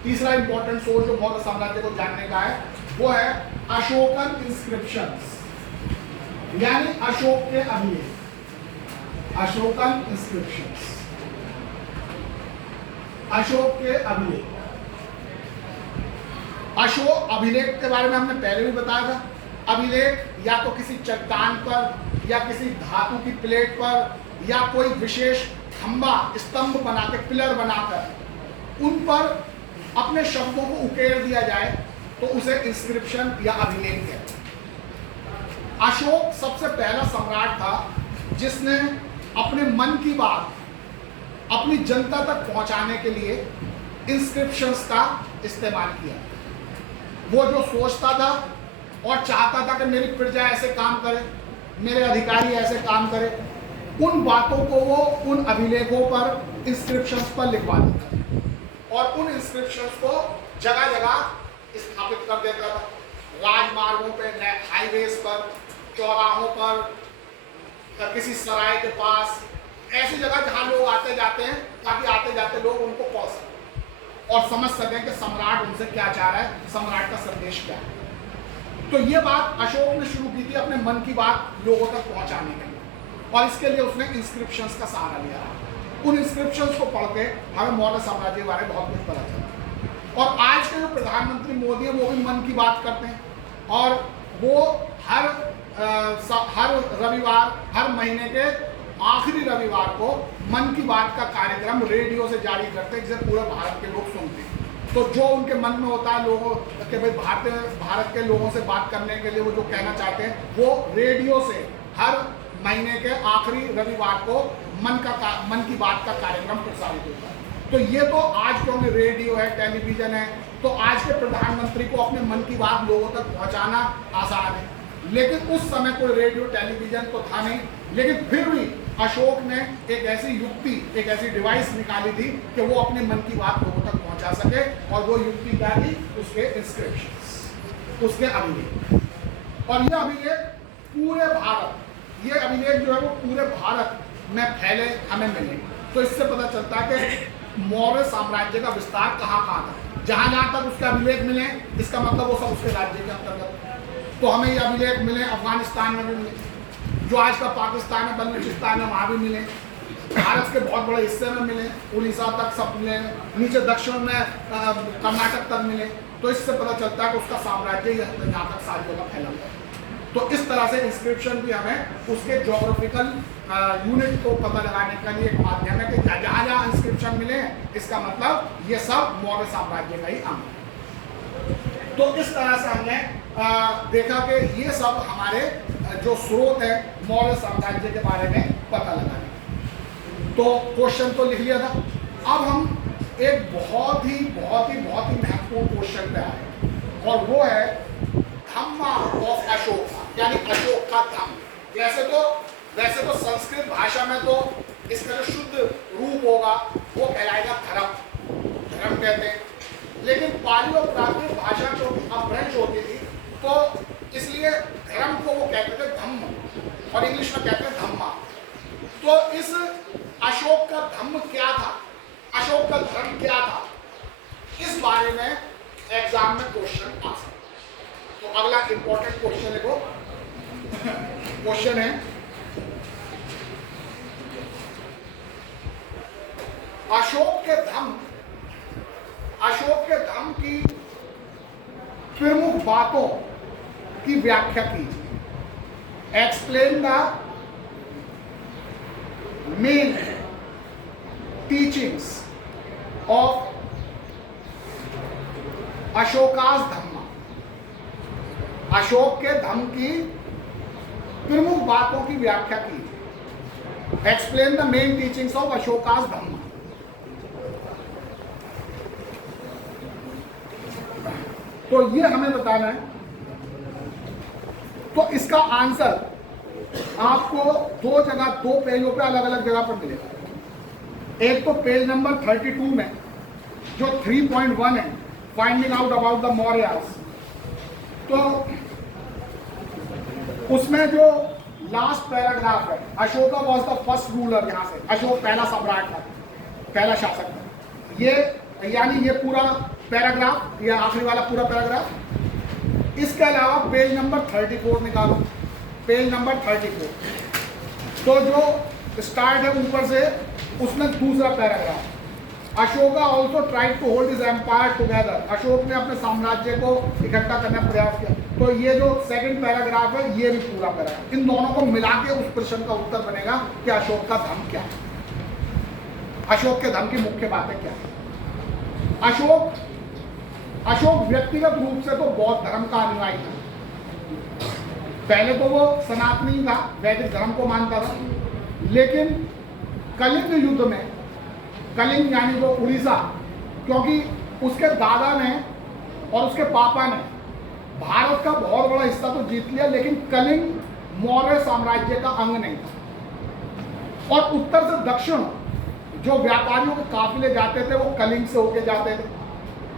तीसरा इंपॉर्टेंट सोर्स जो मौर्य साम्राज्य को जानने का है, वो है अशोकन इंस्क्रिप्शंस, यानी अशोक के अभिलेख। अशोकन इंस्क्रिप्शंस, अशोक के अभिलेख। अशोक अभिलेख के बारे में हमने पहले भी बताया था। अभिलेख या तो किसी चट्टान पर या किसी धातु की प्लेट पर या कोई विशेष खंबा, स्तंभ बना के, पिलर बनाकर उन पर अपने शब्दों को उकेर दिया जाए तो उसे इंस्क्रिप्शन या अभिलेख कहते हैं। अशोक सबसे पहला सम्राट था जिसने अपने मन की बात अपनी जनता तक पहुंचाने के लिए इंस्क्रिप्शंस का इस्तेमाल किया। वो जो सोचता था और चाहता था कि मेरी प्रजा ऐसे काम करे, मेरे अधिकारी ऐसे काम करे, उन बातों को वो उन अभिलेखों पर, इंस्क्रिप्शंस पर लिखवा देता और उन इंस्क्रिप्शंस को जगह जगह स्थापित कर देता था। राजमार्गों पे, हाईवेज पर, चौराहों पर, किसी सराय के पास, ऐसी जगह जहां लोग आते जाते हैं, ताकि आते जाते लोग उनको पढ़ सकें और समझ सकें कि सम्राट उनसे क्या चाह रहा है, सम्राट का संदेश क्या है। तो ये बात अशोक ने शुरू की थी अपने मन की बात लोगों तक पहुंचाने के लिए, और इसके लिए उसने इंस्क्रिप्शंस का सहारा लिया। उन इंस्क्रिप्शंस को पढ़ के हमें मौर्य साम्राज्य के बारे में बहुत कुछ पता चला। और आज के जो प्रधानमंत्री मोदी है वो भी मन की बात करते हैं, और वो हर रविवार, हर महीने के आखिरी रविवार को मन की बात का कार्यक्रम रेडियो से जारी करते हैं, जिसे पूरे भारत के लोग सुनते हैं। तो जो उनके मन में होता है लोगों के, भाई भारत के लोगों से बात करने के लिए वो जो कहना चाहते हैं, वो रेडियो से हर महीने के आखिरी रविवार को मन की बात का कार्यक्रम प्रसारित होता है। तो ये तो आज क्योंकि रेडियो है, टेलीविजन है, तो आज के प्रधानमंत्री को अपने मन की बात लोगों तक पहुंचाना आसान है। लेकिन उस समय कोई रेडियो टेलीविजन तो था नहीं, लेकिन फिर भी अशोक ने एक ऐसी युक्ति, एक ऐसी डिवाइस निकाली थी कि वो अपने मन की बात लोगों तक पहुंचा सके। और वो युक्ति क्या थी? उसके इंस्क्रिप्शंस, उसके अभिलेख। और ये अभिलेख पूरे भारत, ये अभिलेख जो है वो पूरे भारत में फैले हमें मिले। तो इससे पता चलता है कि मौर्य साम्राज्य का विस्तार कहाँ कहाँ था। जहाँ जहाँ तक उसके अभिलेख मिले, इसका मतलब वो सब उसके राज्य के अंतर्गत। तो हमें ये अभिलेख मिले अफगानिस्तान में भी मिले, जो आज का पाकिस्तान है, बलूचिस्तान है, वहाँ भी मिले, भारत के बहुत बड़े हिस्से में मिले, उड़ीसा तक सब मिले, नीचे दक्षिण में कर्नाटक तक मिले। तो इससे पता चलता है कि उसका साम्राज्य यहाँ तक सारी जगह फैला हुआ है। तो इस तरह से इंस्क्रिप्शन भी हमें उसके ज्योग्राफिकल यूनिट को पता लगाने का लिए एक माध्यम है कि जहाँ जहाँ इंस्क्रिप्शन मिले, इसका मतलब ये सब मौर्य साम्राज्य का ही अंग है। तो इस तरह से हमने देखा कि ये सब हमारे जो स्रोत है मौर्य साम्राज्य के बारे में पता लगाने। तो क्वेश्चन तो लिख लिया था। अब हम एक बहुत ही महत्वपूर्ण क्वेश्चन पे आए, और वो है धम्मा ऑफ अशोक, यानी अशोक का धम्म। वैसे तो संस्कृत भाषा में तो इसका जो शुद्ध रूप होगा वो कहलाएगा धर्म कहते हैं, लेकिन पाली और प्राकृत भाषा जो अपभ्रंश होती थी, तो इसलिए धर्म को वो कहते थे धम्म, और इंग्लिश में कहते हैं धम्मा। तो इस अशोक का धम्म क्या था, अशोक का धर्म क्या था, इस बारे में एग्जाम में क्वेश्चन आ सकता है। तो अगला इंपॉर्टेंट क्वेश्चन देखो, क्वेश्चन है अशोक के धम्म की प्रमुख बातों की व्याख्या कीजिए। Explain the main teachings of Ashoka's dhamma. Ashoka के धम्म की प्रमुख बातों की व्याख्या कीजिए। Explain the main teachings of Ashoka's dhamma. तो ये हमें बताना है। तो इसका आंसर आपको दो पेजों पे अलग अलग जगह पर मिलेगा। एक तो पेज नंबर 32 में जो 3.1 है, finding out about the Mauryas, तो उसमें जो लास्ट पैराग्राफ है, Ashoka was the first ruler, यहां से अशोक पहला सम्राट था, पहला शासक था, ये यानी ये पूरा पैराग्राफ, ये आखिरी वाला पूरा पैराग्राफ। इसके अलावा पेज नंबर 34 निकालो, पेज नंबर 34, तो जो स्टार्ट है ऊपर से, उसमें दूसरा paragraph, Ashoka also tried to hold his empire together. Ashok ने अपने साम्राज्य को इकट्ठा करने का प्रयास किया। तो ये जो सेकंड पैराग्राफ है, ये भी पूरा पैराग्राफ, इन दोनों को मिला के उस प्रश्न का उत्तर बनेगा कि अशोक का धर्म क्या है, अशोक के धर्म की मुख्य बातें क्या है। अशोक व्यक्तिगत रूप से तो बौद्ध धर्म का अनुयायी था। पहले तो वो सनातनी था, वैदिक धर्म को मानता था, लेकिन कलिंग युद्ध में, कलिंग यानी वो उड़ीसा, क्योंकि उसके दादा ने और उसके पापा ने भारत का बहुत बड़ा हिस्सा तो जीत लिया, लेकिन कलिंग मौर्य साम्राज्य का अंग नहीं था। और उत्तर से दक्षिण जो व्यापारियों के काफिले जाते थे, वो कलिंग से होके जाते थे।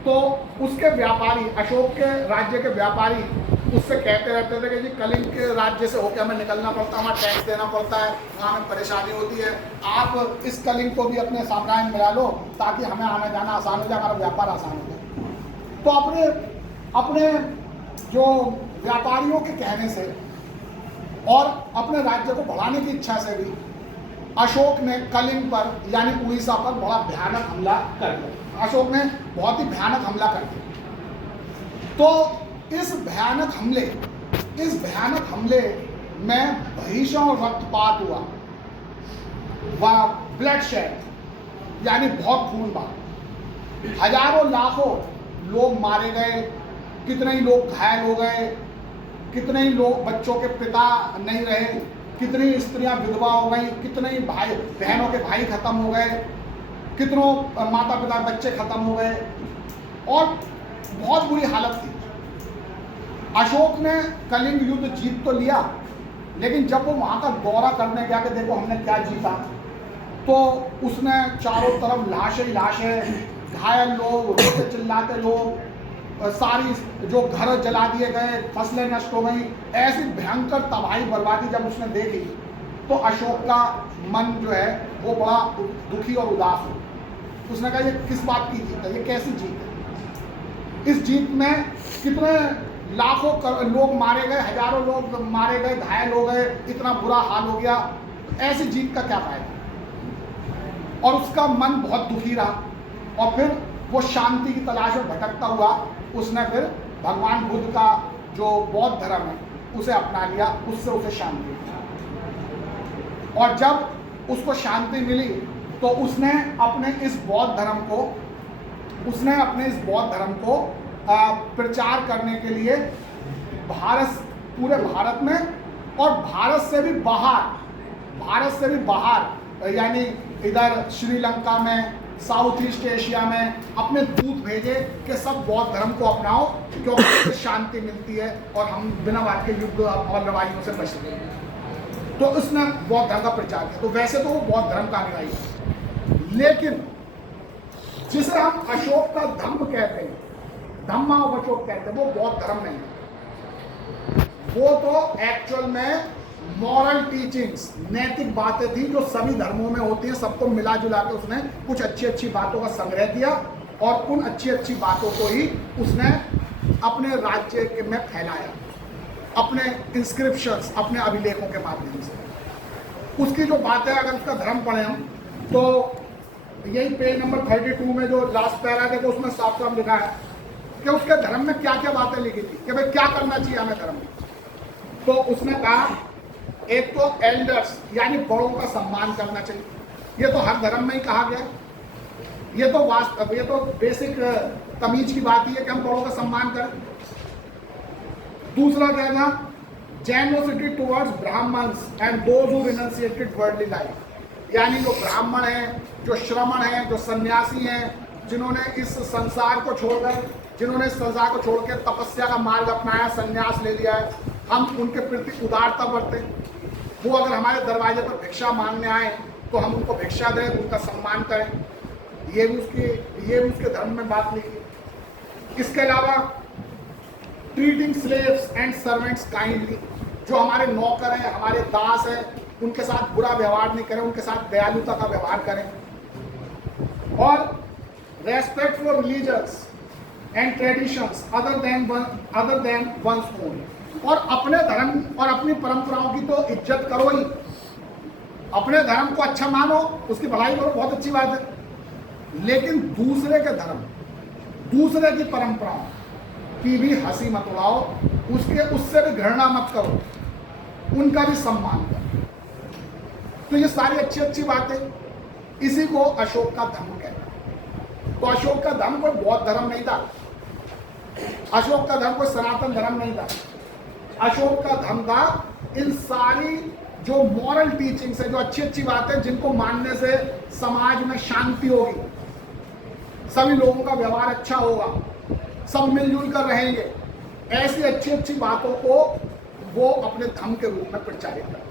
तो उसके व्यापारी, अशोक के राज्य के व्यापारी उससे कहते रहते थे कि जी कलिंग के राज्य से होकर हमें निकलना पड़ता है, हमें टैक्स देना पड़ता है, वहाँ हमें परेशानी होती है, आप इस कलिंग को भी अपने साम्राज्य में मिला लो ताकि हमें आना जाना आसान हो जाए, हमारा व्यापार आसान हो जाए। तो अपने जो व्यापारियों के कहने से और अपने राज्य को बढ़ाने की इच्छा से भी अशोक ने कलिंग पर यानी उड़ीसा पर बड़ा भयानक हमला कर दिया। अशोक ने बहुत ही भयानक हमला कर दिया। तो इस भयानक हमले में भीषण रक्तपात हुआ, वह ब्लड शेड यानी बहुत खून बहा, हजारों लाखों लोग मारे गए, कितने ही लोग घायल हो गए, कितने ही लोग बच्चों के पिता नहीं रहे, कितनी स्त्रियां विधवा हो गई, कितने ही भाई बहनों के भाई खत्म हो गए, कितनों माता पिता बच्चे खत्म हो गए, और बहुत बुरी हालत थी। अशोक ने कलिंग युद्ध जीत तो लिया, लेकिन जब वो वहां का दौरा करने गया कि देखो हमने क्या जीता, तो उसने चारों तरफ लाशें ही लाशें, घायल लोग, रोते चिल्लाते लोग, सारी जो घर जला दिए गए, फसलें नष्ट हो गई, ऐसी भयंकर तबाही बर्बादी जब उसने देखी तो अशोक का मन जो है वो बड़ा दुखी और उदास हो। उसने कहा ये किस बात की जीत है, ये कैसी जीत है, इस जीत में कितने लाखों लोग मारे गए, हजारों लोग मारे गए, घायल हो गए, इतना बुरा हाल हो गया, ऐसी जीत का क्या फायदा। और उसका मन बहुत दुखी रहा और फिर वो शांति की तलाश में भटकता हुआ उसने फिर भगवान बुद्ध का जो बौद्ध धर्म है उसे अपना लिया, उससे उसे शांति मिली। और जब उसको शांति मिली तो उसने अपने इस बौद्ध धर्म को प्रचार करने के लिए पूरे भारत में और भारत से भी बाहर यानी इधर श्रीलंका में, साउथ ईस्ट एशिया में अपने दूत भेजे कि सब बौद्ध धर्म को अपनाओ क्योंकि इससे शांति मिलती है और हम बिना बात के युद्ध और लड़ाइयों से बचते हैं। तो उसने बौद्ध धर्म का प्रचार किया। तो वैसे तो वो बौद्ध धर्म का अनुयायी है, लेकिन जिसे हम अशोक का धम्म कहते हैं, धम्मावचोक कहते हैं, वो बौद्ध धर्म नहीं है। वो तो एक्चुअल में मॉरल टीचिंग्स, नैतिक बातें थी जो सभी धर्मों में होती हैं, सबको मिला जुला के उसने कुछ अच्छी अच्छी बातों का संग्रह किया और उन अच्छी अच्छी बातों को ही उसने अपने राज्य में फैलाया, अपने इंस्क्रिप्शंस, अपने अभिलेखों के माध्यम से। उसकी जो बातें अगर उसका धर्म पढ़े हम तो यही पेज नंबर 32 में जो लास्ट पैरा है उसमें साफ साफ लिखा है कि उसके धर्म में क्या क्या बातें लिखी थी कि भाई क्या करना चाहिए हमें धर्म में। तो उसने कहा एक तो एल्डर्स यानी बड़ों का सम्मान करना चाहिए, ये तो हर धर्म में ही कहा गया, ये तो बेसिक तमीज की बात ही है कि हम बड़ों का सम्मान करें। दूसरा क्या था, generosity towards Brahmans and those who renunciated worldly life, यानी जो ब्राह्मण हैं, जो श्रमण हैं, जो सन्यासी हैं, जिन्होंने इस संसार को छोड़ के तपस्या का मार्ग अपनाया, संन्यास ले लिया है, हम उनके प्रति उदारता बरतें। वो अगर हमारे दरवाजे पर भिक्षा मांगने आए तो हम उनको भिक्षा दें, उनका सम्मान करें। ये भी उसके धर्म में बात लिखी। इसके अलावा treating slaves and servants kindly, जो हमारे नौकर हैं, हमारे दास हैं, उनके साथ बुरा व्यवहार नहीं करें, उनके साथ दयालुता का व्यवहार करें। और respect for religious and traditions other than one's own, और अपने धर्म और अपनी परंपराओं की तो इज्जत करो ही, अपने धर्म को अच्छा मानो, उसकी भलाई करो, बहुत अच्छी बात है, लेकिन दूसरे के धर्म, दूसरे की परंपराओं की भी हंसी मत उड़ाओ, उससे भी घृणा मत करो, उनका भी सम्मान करो। तो ये सारी अच्छी अच्छी बातें, इसी को अशोक का धम्म कहते हैं। तो अशोक का धम्म कोई बौद्ध धर्म नहीं था, अशोक का धर्म कोई सनातन धर्म नहीं था, अशोक का धर्म था इन सारी जो मॉरल टीचिंग्स है, जो अच्छी अच्छी बातें जिनको मानने से समाज में शांति होगी, सभी लोगों का व्यवहार अच्छा होगा, सब मिलजुल कर रहेंगे, ऐसी अच्छी अच्छी बातों को वो अपने धर्म के रूप में प्रचारित करता।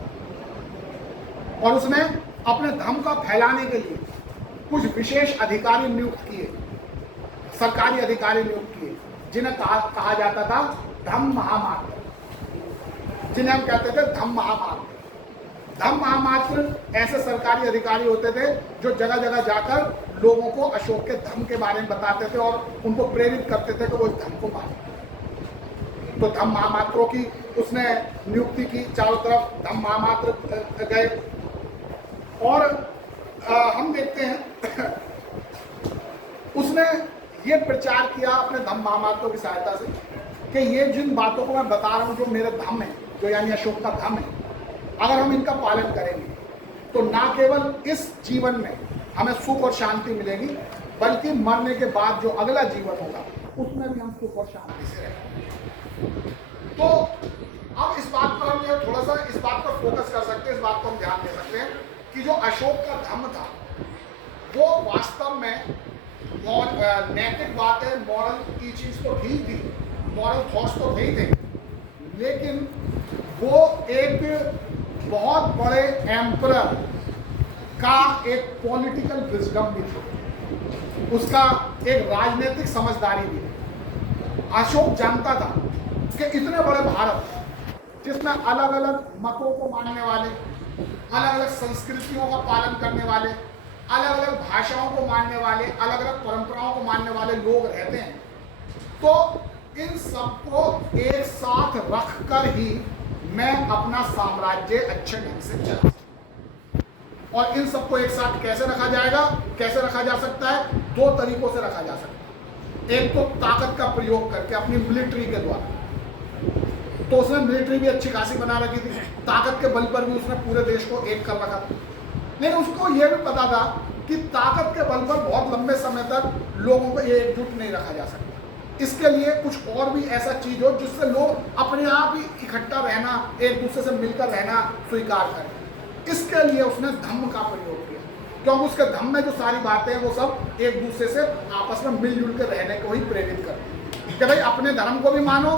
और उसने अपने धर्म का फैलाने के लिए कुछ विशेष अधिकारी नियुक्त किए, सरकारी अधिकारी नियुक्त किए, जिन्हें कहा जाता था धम्म महामात्र, जिन्हें हम कहते थे धम्म महामात्र। धम्म महामात्र ऐसे सरकारी अधिकारी होते थे जो जगह जगह जाकर लोगों को अशोक के धम्म के बारे में बताते थे और उनको प्रेरित करते थे कि वो इस धम्म को माने। तो धम्म महामात्रों की उसने नियुक्ति की, चारों तरफ धम्म महामात्र गए। और हम देखते हैं उसने ये प्रचार किया अपने धम्म महामात्रों की सहायता से कि ये जिन बातों को मैं बता रहा हूँ, जो मेरे धम्म है, जो यानी अशोक का धम्म है, अगर हम इनका पालन करेंगे तो ना केवल इस जीवन में हमें सुख और शांति मिलेगी, बल्कि मरने के बाद जो अगला जीवन होगा उसमें भी हम सुख और शांति से रहेंगे। तो अब इस बात पर हम थोड़ा सा इस बात पर फोकस कर सकते हैं, इस बात को हम ध्यान दे सकते हैं कि जो अशोक का धम्म था वो वास्तव में नैतिक बातें, मॉरल टीचिंग्स तो ठीक थी, मॉरल थॉट्स तो नहीं थे, लेकिन वो एक बहुत बड़े एम्परर का एक पॉलिटिकल विजडम भी था, उसका एक राजनीतिक समझदारी भी थी। अशोक जानता था कि इतने बड़े भारत जिसमें अलग अलग मतों को मानने वाले, अलग अलग संस्कृतियों का पालन करने वाले, अलग अलग भाषाओं को मानने वाले, अलग अलग परंपराओं को मानने वाले लोग रहते हैं, तो इन सबको एक साथ रखकर ही मैं अपना साम्राज्य अच्छे ढंग से चला। और इन सबको एक साथ कैसे रखा जाएगा, कैसे रखा जा सकता है? दो तरीकों से रखा जा सकता है। एक तो ताकत का प्रयोग करके, अपनी मिलिट्री के द्वारा। तो उसने मिलिट्री भी अच्छी खासी बना रखी थी, ताकत के बल पर भी उसने पूरे देश को एक कर रखा था। लेकिन उसको यह भी पता था कि ताकत के बल पर बहुत लंबे समय तक लोगों को ये एकजुट नहीं रखा जा सकता। इसके लिए कुछ और भी ऐसा चीज हो जिससे लोग अपने आप ही इकट्ठा रहना, एक दूसरे से मिलकर रहना स्वीकार करें। इसके लिए उसने धम्म का प्रयोग किया, क्योंकि उसके धम्म में जो सारी बातें हैं वो सब एक दूसरे से आपस में मिलजुल के रहने को ही प्रेरित करती हैं कि भाई अपने धर्म को भी मानो,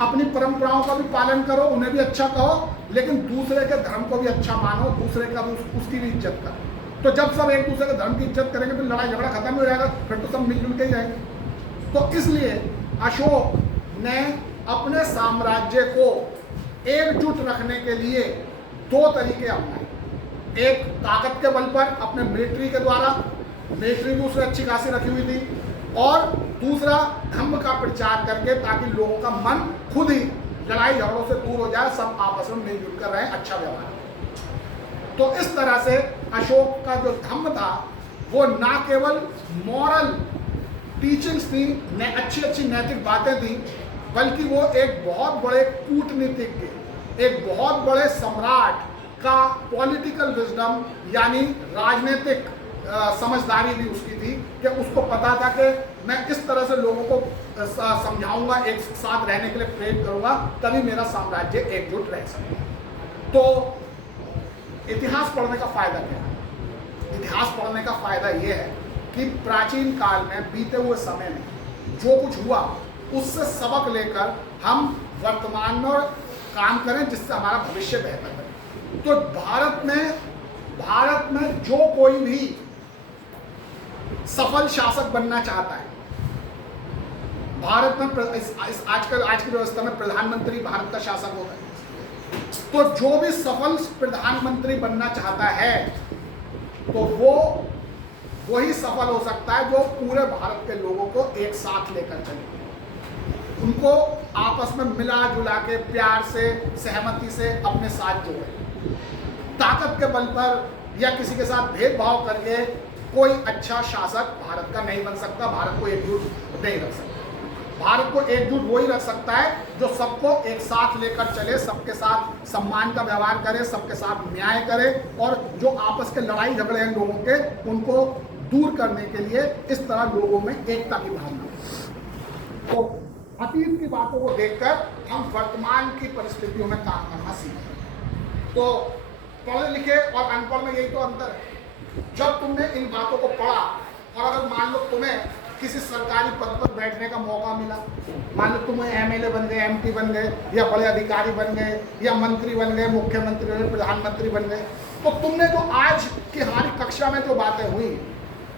अपनी परंपराओं का भी पालन करो, उन्हें भी अच्छा कहो, लेकिन दूसरे के धर्म को भी अच्छा मानो, दूसरे का भी उसकी भी इज्जत करो। तो जब सब एक दूसरे के धर्म की इज्जत करेंगे तो लड़ाई झगड़ा खत्म हो जाएगा, फिर तो सब मिलजुल के ही जाएंगे। तो इसलिए अशोक ने अपने साम्राज्य को एकजुट रखने के लिए दो तरीके अपनाए। एक ताकत के बल पर अपने मिलिट्री के द्वारा, मिलिट्री भी उसने अच्छी खासी रखी हुई थी, और दूसरा धम्म का प्रचार करके, ताकि लोगों का मन खुद ही लड़ाई झगड़ों से दूर हो जाए, सब आपस में मिलजुल कर रहे, अच्छा व्यवहार। तो इस तरह से अशोक का जो धम्म था वो ना केवल मॉरल टीचिंग्स थी, अच्छी अच्छी नैतिक बातें थी, बल्कि वो एक बहुत बड़े कूटनीतिज्ञ, एक बहुत बड़े सम्राट का पॉलिटिकल विजडम यानी राजनीतिक समझदारी भी उसकी थी कि उसको पता था कि मैं इस तरह से लोगों को समझाऊंगा, एक साथ रहने के लिए प्रेरित करूंगा, तभी मेरा साम्राज्य एकजुट रह सके। तो इतिहास पढ़ने का फायदा क्या है? इतिहास पढ़ने का फायदा यह है कि प्राचीन काल में, बीते हुए समय में जो कुछ हुआ उससे सबक लेकर हम वर्तमान में काम करें, जिससे हमारा भविष्य बेहतर बने। तो भारत में जो कोई भी सफल शासक बनना चाहता है, भारत में आज की व्यवस्था में प्रधानमंत्री भारत का शासक होता है, तो जो भी सफल प्रधानमंत्री बनना चाहता है तो वो वही सफल हो सकता है जो पूरे भारत के लोगों को एक साथ लेकर चले, उनको आपस में मिला जुला के प्यार से, सहमति से अपने साथ जोड़े। ताकत के बल पर या किसी के साथ भेदभाव करके कोई अच्छा शासक भारत का नहीं बन सकता, भारत को एकजुट नहीं रख सकता। भारत को एकजुट वही रख सकता है जो सबको एक साथ लेकर चले, सबके साथ सम्मान का व्यवहार करे, सबके साथ न्याय करे, और जो आपस के लड़ाई झगड़े हैं लोगों के, उनको दूर करने के लिए इस तरह लोगों में एकता की भावना। तो अतीत की बातों को देखकर हम वर्तमान की परिस्थितियों में काम करना सीखें। तो पढ़े लिखे और अनपढ़ में यही तो अंतर है। जब तुमने इन बातों को पढ़ा, और अगर मान लो तुम्हें किसी सरकारी पद पर बैठने का मौका मिला, मान लो तुम एमएलए बन गए, एमपी बन गए, या बड़े अधिकारी बन गए, या मंत्री बन गए, मुख्यमंत्री बन गए, प्रधानमंत्री बन गए, तो तुमने जो आज की हमारी कक्षा में जो बातें हुई,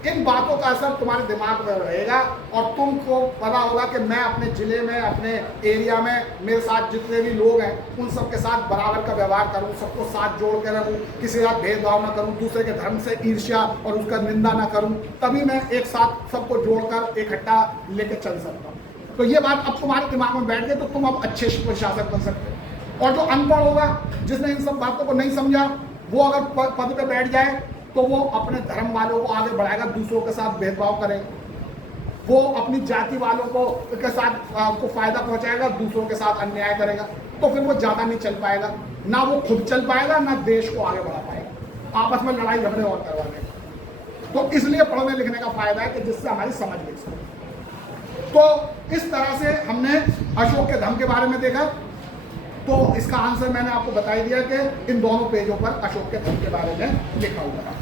इन बातों का असर तुम्हारे दिमाग में रहेगा, और तुमको पता होगा कि मैं अपने जिले में, अपने एरिया में मेरे साथ जितने भी लोग हैं उन सबके साथ बराबर का व्यवहार करूं, सबको साथ जोड़ कर रखूं, किसी के साथ भेदभाव ना करूं, दूसरे के धर्म से ईर्ष्या और उसका निंदा ना करूं, तभी मैं एक साथ सबको जोड़कर इकट्ठा लेके चल सकता हूँ। तो ये बात अब तुम्हारे दिमाग में बैठ गई, तो तुम अब अच्छे शासक बन सकते हो। और जो अनपढ़ होगा, जिसने इन सब बातों को नहीं समझा, वो अगर पद पे बैठ जाए तो वो अपने धर्म वालों को आगे बढ़ाएगा, दूसरों के साथ भेदभाव करेगा, वो अपनी जाति वालों को के साथ को फायदा पहुंचाएगा, दूसरों के साथ अन्याय करेगा, तो फिर वो ज्यादा नहीं चल पाएगा, ना वो खुद चल पाएगा, ना देश को आगे बढ़ा पाएगा, आपस में लड़ाई झगड़े और करवाने। तो इसलिए पढ़ने लिखने का फायदा है कि जिससे हमारी समझ मिल सके। तो इस तरह से हमने अशोक के धम्म के बारे में देखा। तो इसका आंसर मैंने आपको बता ही दिया कि इन दोनों पेजों पर अशोक के धम्म के बारे में लिखा हुआ है।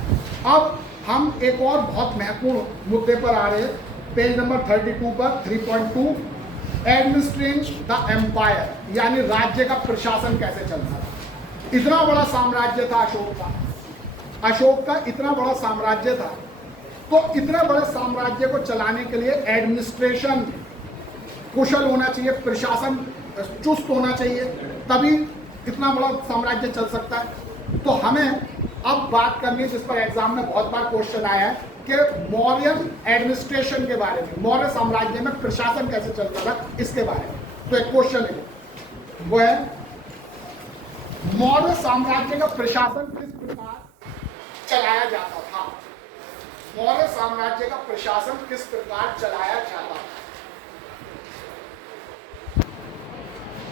अब हम एक और बहुत महत्वपूर्ण मुद्दे पर आ रहे हैं, पेज नंबर 32 पर 3.2 एडमिनिस्ट्रेटिंग द एम्पायर, यानी राज्य का प्रशासन कैसे चलता था। इतना बड़ा साम्राज्य था अशोक का इतना बड़ा साम्राज्य था, तो इतने बड़े साम्राज्य को चलाने के लिए एडमिनिस्ट्रेशन कुशल होना चाहिए, प्रशासन चुस्त होना चाहिए, तभी इतना बड़ा साम्राज्य चल सकता है। तो हमें अब बात करनी है, जिस पर एग्जाम में बहुत बार क्वेश्चन आया है कि मौर्यन एडमिनिस्ट्रेशन के बारे में, मौर्य साम्राज्य में प्रशासन कैसे चलता था इसके बारे में। तो एक क्वेश्चन है, वो है मौर्य साम्राज्य का प्रशासन किस प्रकार चलाया जाता था। मौर्य साम्राज्य का प्रशासन किस प्रकार चलाया जाता था।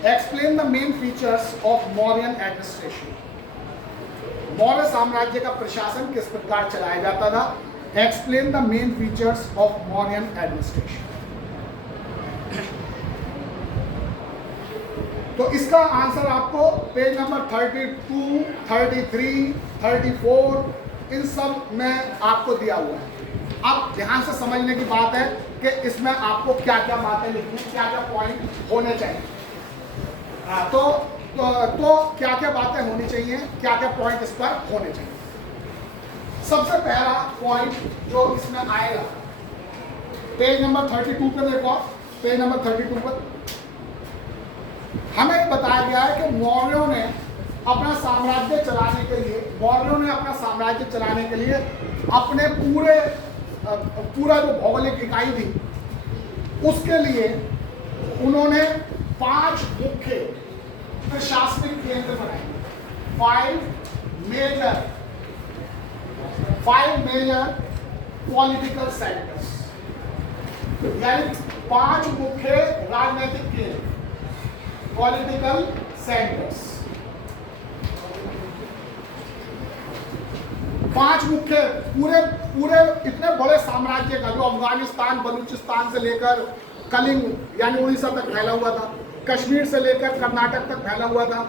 Explain the main features of Mauryan administration. Maurya साम्राज्य का प्रशासन किस प्रकार चलाया जाता था। Explain the main features of Mauryan administration. तो इसका आंसर आपको पेज नंबर 32, 33, 34 इन सब में आपको दिया हुआ है। अब ध्यान से समझने की बात है कि इसमें आपको क्या क्या बातें लिखनी, क्या क्या पॉइंट होने चाहिए। तो क्या क्या बातें होनी चाहिए, क्या क्या पॉइंट इस पर होने चाहिए। सबसे पहला पॉइंट जो इसमें आएगा, पेज नंबर 32 पे देखो, पेज नंबर 32 पर हमें बताया गया है कि मौर्यों ने अपना साम्राज्य चलाने के लिए अपने पूरा जो भौगोलिक इकाई थी उसके लिए उन्होंने 5 मुख्य प्रशासनिक केंद्र बनाए। 5 मेजर पॉलिटिकल सेंटर्स, यानी 5 मुख्य राजनीतिक केंद्र, पॉलिटिकल सेंटर्स। 5 मुख्य पूरे इतने बड़े साम्राज्य का, जो अफगानिस्तान बलूचिस्तान से लेकर कलिंग यानी उड़ीसा तक फैला हुआ था, कश्मीर से लेकर कर्नाटक तक फैला हुआ था,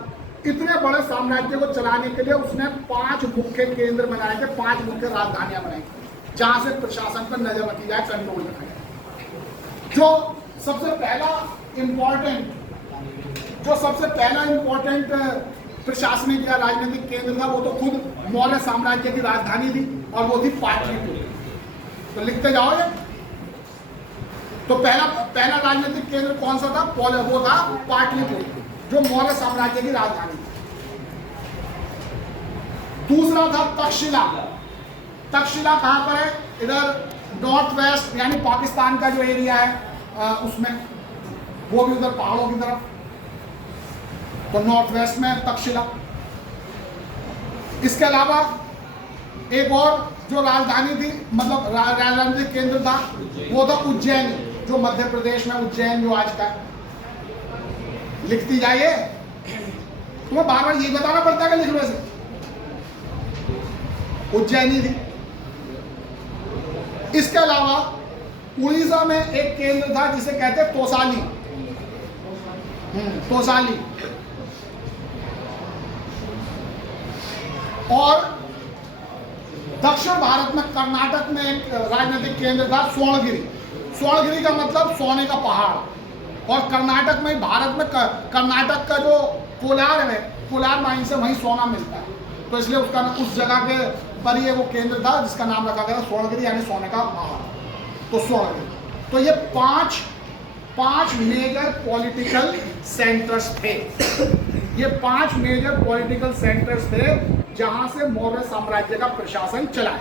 इतने बड़े साम्राज्य को चलाने के लिए उसने 5 मुख्य केंद्र बनाए थे, 5 मुख्य राजधानियां बनाई थी, जहां से प्रशासन पर नजर रखी जाए, कंट्रोल रखा जाए। जो सबसे पहला इंपॉर्टेंट प्रशासनिक या राजनीतिक केंद्र था, वो तो खुद मौर्य साम्राज्य की राजधानी थी, और वो थी पाटलिपुत्र। तो लिखते जाओगे। तो पहला राजनीतिक केंद्र कौन सा था? वो था पाटलिपुत्र, जो मौर्य साम्राज्य की राजधानी थी। दूसरा था तक्षशिला। तक्षशिला कहां पर है? इधर नॉर्थ वेस्ट यानी पाकिस्तान का जो एरिया है उसमें, वो भी उधर पहाड़ों की तरफ, तो नॉर्थ वेस्ट में तक्षशिला। इसके अलावा एक और जो राजधानी थी, मतलब राजनीतिक केंद्र था, वो था उज्जैन, जो मध्य प्रदेश में उज्जैन जो आज का। लिखती जाइए, तुम्हें बार बार यही बताना पड़ता है कि लिख लो ऐसे। उज्जैनी थी। इसके अलावा उड़ीसा में एक केंद्र था जिसे कहते हैं तोसाली। तोसाली। और दक्षिण भारत में कर्नाटक में एक राजनीतिक केंद्र था स्वर्णगिरी। स्वर्णगिरी का मतलब सोने का पहाड़। और कर्नाटक में, भारत में कर्नाटक का जो कोलार है, कोलार माइन से वहीं सोना मिलता है, तो इसलिए उसका उस जगह के पर ये वो केंद्र था जिसका नाम रखा गया स्वर्णगिरी, यानी सोने का पहाड़। तो स्वर्णगिरी। तो ये पांच मेजर पॉलिटिकल सेंटर्स थे। ये 5 मेजर पॉलिटिकल सेंटर्स थे जहां से मौर्य साम्राज्य का प्रशासन चला।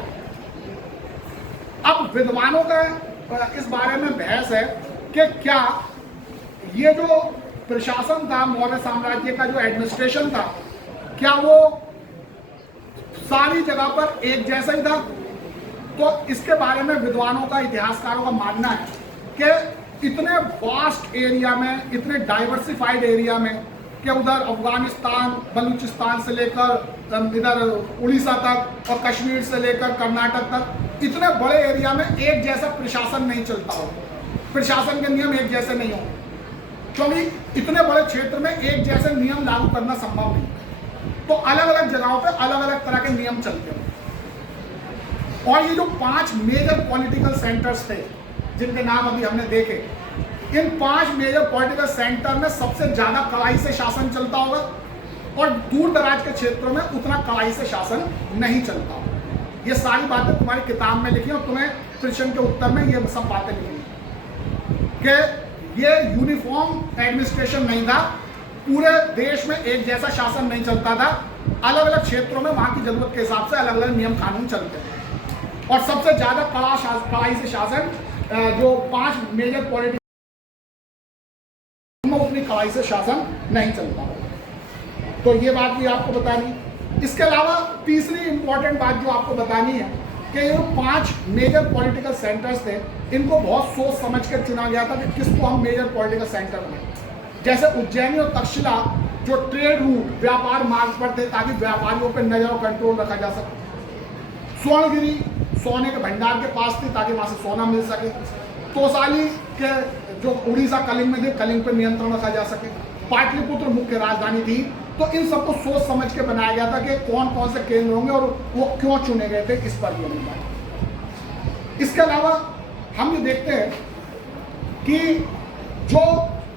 अब विद्वानों का इस बारे में बहस है कि क्या ये जो प्रशासन था, मौर्य साम्राज्य का जो एडमिनिस्ट्रेशन था, क्या वो सारी जगह पर एक जैसा ही था? तो इसके बारे में विद्वानों का, इतिहासकारों का मानना है कि इतने वास्ट एरिया में, इतने डाइवर्सिफाइड एरिया में, कि उधर अफगानिस्तान बलूचिस्तान से लेकर इधर उड़ीसा तक और कश्मीर से लेकर कर्नाटक तक, इतने बड़े एरिया में एक जैसा प्रशासन नहीं चलता हो, प्रशासन के नियम एक जैसे नहीं होंगे, क्योंकि इतने बड़े क्षेत्र में एक जैसे नियम लागू करना संभव नहीं। तो अलग अलग जगहों पे अलग अलग तरह के नियम चलते हैं। और ये जो 5 मेजर पॉलिटिकल सेंटर्स थे जिनके नाम अभी हमने देखे, इन 5 मेजर पॉलिटिकल सेंटर में सबसे ज्यादा कड़ाई से शासन चलता होगा और दूर दराज के क्षेत्रों में उतना कड़ाई से शासन नहीं चलता होगा। ये सारी बातें तुम्हारी किताब में लिखी और तुम्हें प्रश्न के उत्तर में ये सब बातें लिखी कि ये यूनिफॉर्म एडमिनिस्ट्रेशन नहीं था, पूरे देश में एक जैसा शासन नहीं चलता था, अलग अलग क्षेत्रों में वहां की जरूरत के हिसाब से अलग अलग नियम कानून चलते थे और सबसे ज्यादा कड़ाई से शासन जो 5 मेजर पॉलिटिकल में उतनी कड़ाई से शासन नहीं चलता। तो ये बात भी आपको बतानी। इसके अलावा तीसरी इंपॉर्टेंट बात जो आपको बतानी है कि ये 5 मेजर पॉलिटिकल सेंटर्स थे, इनको बहुत सोच समझ कर चुना गया था कि किसको हम मेजर पॉलिटिकल सेंटर में, जैसे उज्जैनी और तक्षशिला जो ट्रेड रूट व्यापार मार्ग पर थे ताकि व्यापारियों पर नजर और कंट्रोल रखा जा सके। स्वर्णगिरी सोने के भंडार के पास थी ताकि वहां से सोना मिल सके। तोसाली के जो उड़ीसा कलिंग में थे, कलिंग पर नियंत्रण रखा जा सके। पाटलिपुत्र मुख्य राजधानी थी। तो इन सबको सोच समझ के बनाया गया था कि कौन कौन से केंद्र होंगे और वो क्यों चुने गए थे, इस पर भी नहीं बात। इसके अलावा हम ये देखते हैं कि जो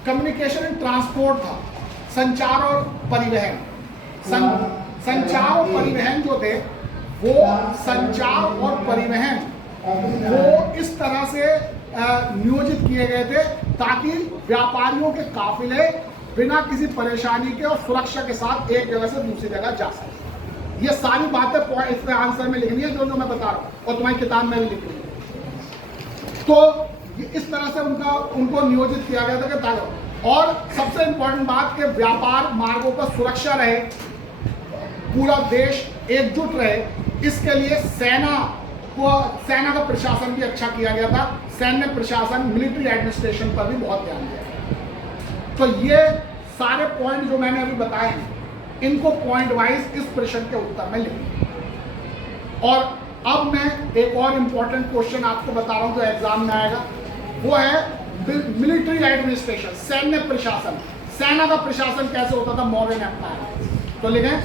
कम्युनिकेशन एंड ट्रांसपोर्ट था, संचार और परिवहन, संचार और परिवहन जो थे वो संचार और परिवहन वो इस तरह से नियोजित किए गए थे ताकि व्यापारियों के काफिले बिना किसी परेशानी के और सुरक्षा के साथ एक जगह से दूसरी जगह जा सके। ये सारी बातें इसके आंसर में लिखनी है जो मैं बता रहा हूँ और तुम्हारी किताब में भी लिखनी है। तो इस तरह से उनको नियोजित किया गया था कि और सबसे इंपॉर्टेंट बात कि व्यापार मार्गों पर सुरक्षा रहे, पूरा देश एकजुट रहे, इसके लिए सेना का प्रशासन भी अच्छा किया गया था। सैन्य प्रशासन, मिलिट्री एडमिनिस्ट्रेशन पर भी बहुत ध्यान दिया। तो ये सारे पॉइंट जो मैंने अभी बताए हैं, इनको पॉइंट वाइज इस प्रश्न के उत्तर में लिखिए। और अब मैं एक और इंपॉर्टेंट क्वेश्चन आपको बता रहा हूं जो एग्जाम में आएगा, वो है मिलिट्री एडमिनिस्ट्रेशन, सैन्य प्रशासन। सेना का प्रशासन कैसे होता था मौर्यन एम्पायर। तो लिखें,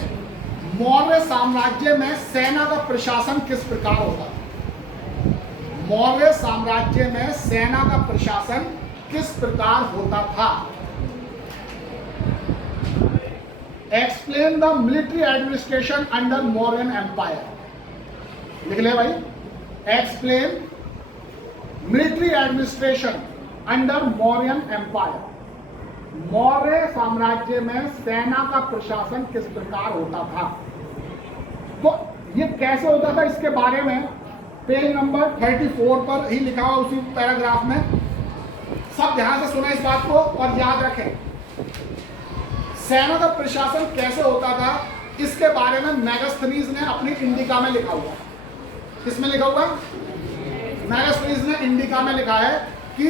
मौर्य साम्राज्य में सेना का प्रशासन किस प्रकार होता था। मौर्य साम्राज्य में सेना का प्रशासन किस प्रकार होता था। Explain the military administration under Mauryan empire. लिख ले भाई, explain military administration under Mauryan empire. Maurya साम्राज्य में सेना का प्रशासन किस प्रकार होता था। तो ये कैसे होता था इसके बारे में पेज नंबर 34 पर ही लिखा हुआ उसी पैराग्राफ में। सब ध्यान से सुने इस बात को और याद रखें। सेना का प्रशासन कैसे होता था इसके बारे में मेगास्थनीज ने अपनी इंडिका में लिखा हुआ। किसमें लिखा हुआ? मेगास्थनीज ने इंडिका में लिखा है कि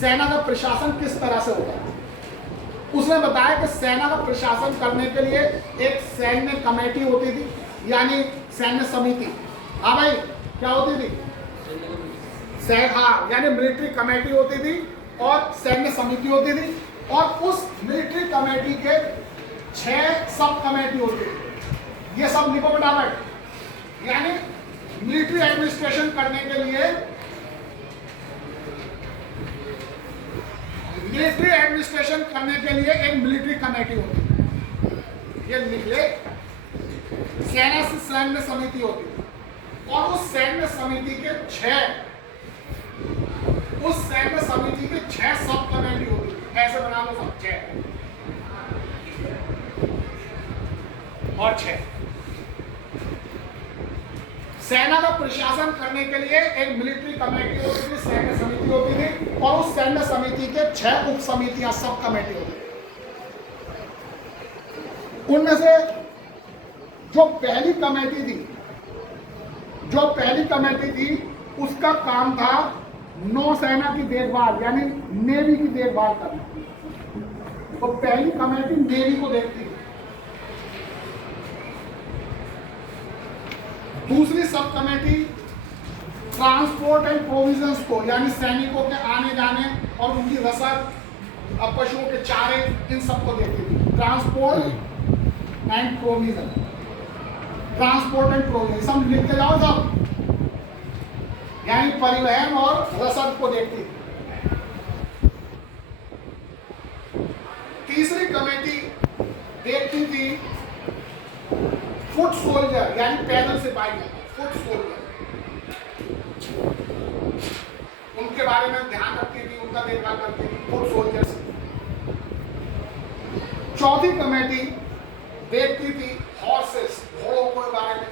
सेना का प्रशासन किस तरह से होता है। उसने बताया कि सेना का प्रशासन करने के लिए एक सैन्य कमेटी होती थी, यानी सैन्य समिति। हाँ भाई, क्या होती थी? यानी मिलिट्री कमेटी होती थी और सैन्य समिति होती थी। और उस मिलिट्री कमेटी के 6 सब कमेटी होती थी। ये सब लिखो फटाफट। यानी मिलिट्री एडमिनिस्ट्रेशन करने के लिए एक मिलिट्री कमेटी होती है। ये लिख ले, सेना से सैन्य समिति होती है और उस सैन्य समिति के 6 सब कमेटी होती है। ऐसे बना लो सब 6 और 6। सेना का प्रशासन करने के लिए एक मिलिट्री कमेटी होती थी, सैन्य समिति होती थी और उस सैन्य समिति के 6 उप समितियां सब कमेटी होती थी। उनमें से जो पहली कमेटी थी उसका काम था नौसेना की देखभाल, यानी नेवी की देखभाल करना। तो पहली कमेटी नेवी को देखती थी। दूसरी sub committee transport and provisions को, यानी सैनिकों के आने जाने और उनकी रसद, पशुओं के चारे, इन सबको देखती थी। ट्रांसपोर्ट एंड प्रोविजन, सब लिख के जाओ सब, यानी परिवहन और रसद को देखती थी। तीसरी कमेटी देखती थी फुट सोल्जर यानी पैदल सिपाही, फुट सोल्जर, उनके बारे में ध्यान रखती थी, उनका देखभाल करती थी, फुट सोल्जर्स। चौथी कमेटी देखती थी हॉर्सेस, घोड़ों के बारे में,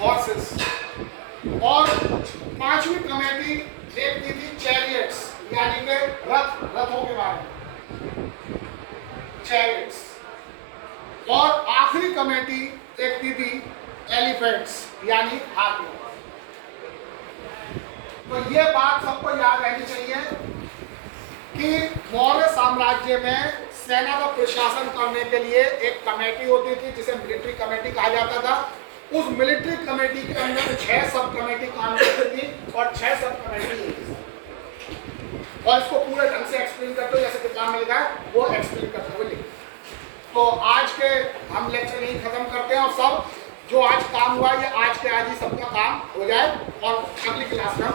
हॉर्सेस। और पांचवी कमेटी देखती थी चैरियट्स यानी कि रथों के बारे में, चैरियट्स। और आखिरी कमेटी देखती थी एलिफेंट्स यानी हाथी। तो ये बात सबको याद रहनी चाहिए कि मौर्य साम्राज्य में सेना का प्रशासन करने के लिए एक कमेटी होती थी जिसे मिलिट्री कमेटी कहा जाता था। उस मिलिट्री कमेटी के अंदर 6 सब कमेटी काम करती थी और 6 सब कमेटी, और इसको पूरे ढंग से एक्सप्लेन करते हो जैसे किताब में लिखा है वो एक्सप्लेन करते हुए। तो आज के हम लेक्चर यही खत्म करते हैं और सब जो आज काम हुआ ये आज के आज ही सबका काम हो जाए और अगली क्लास में हम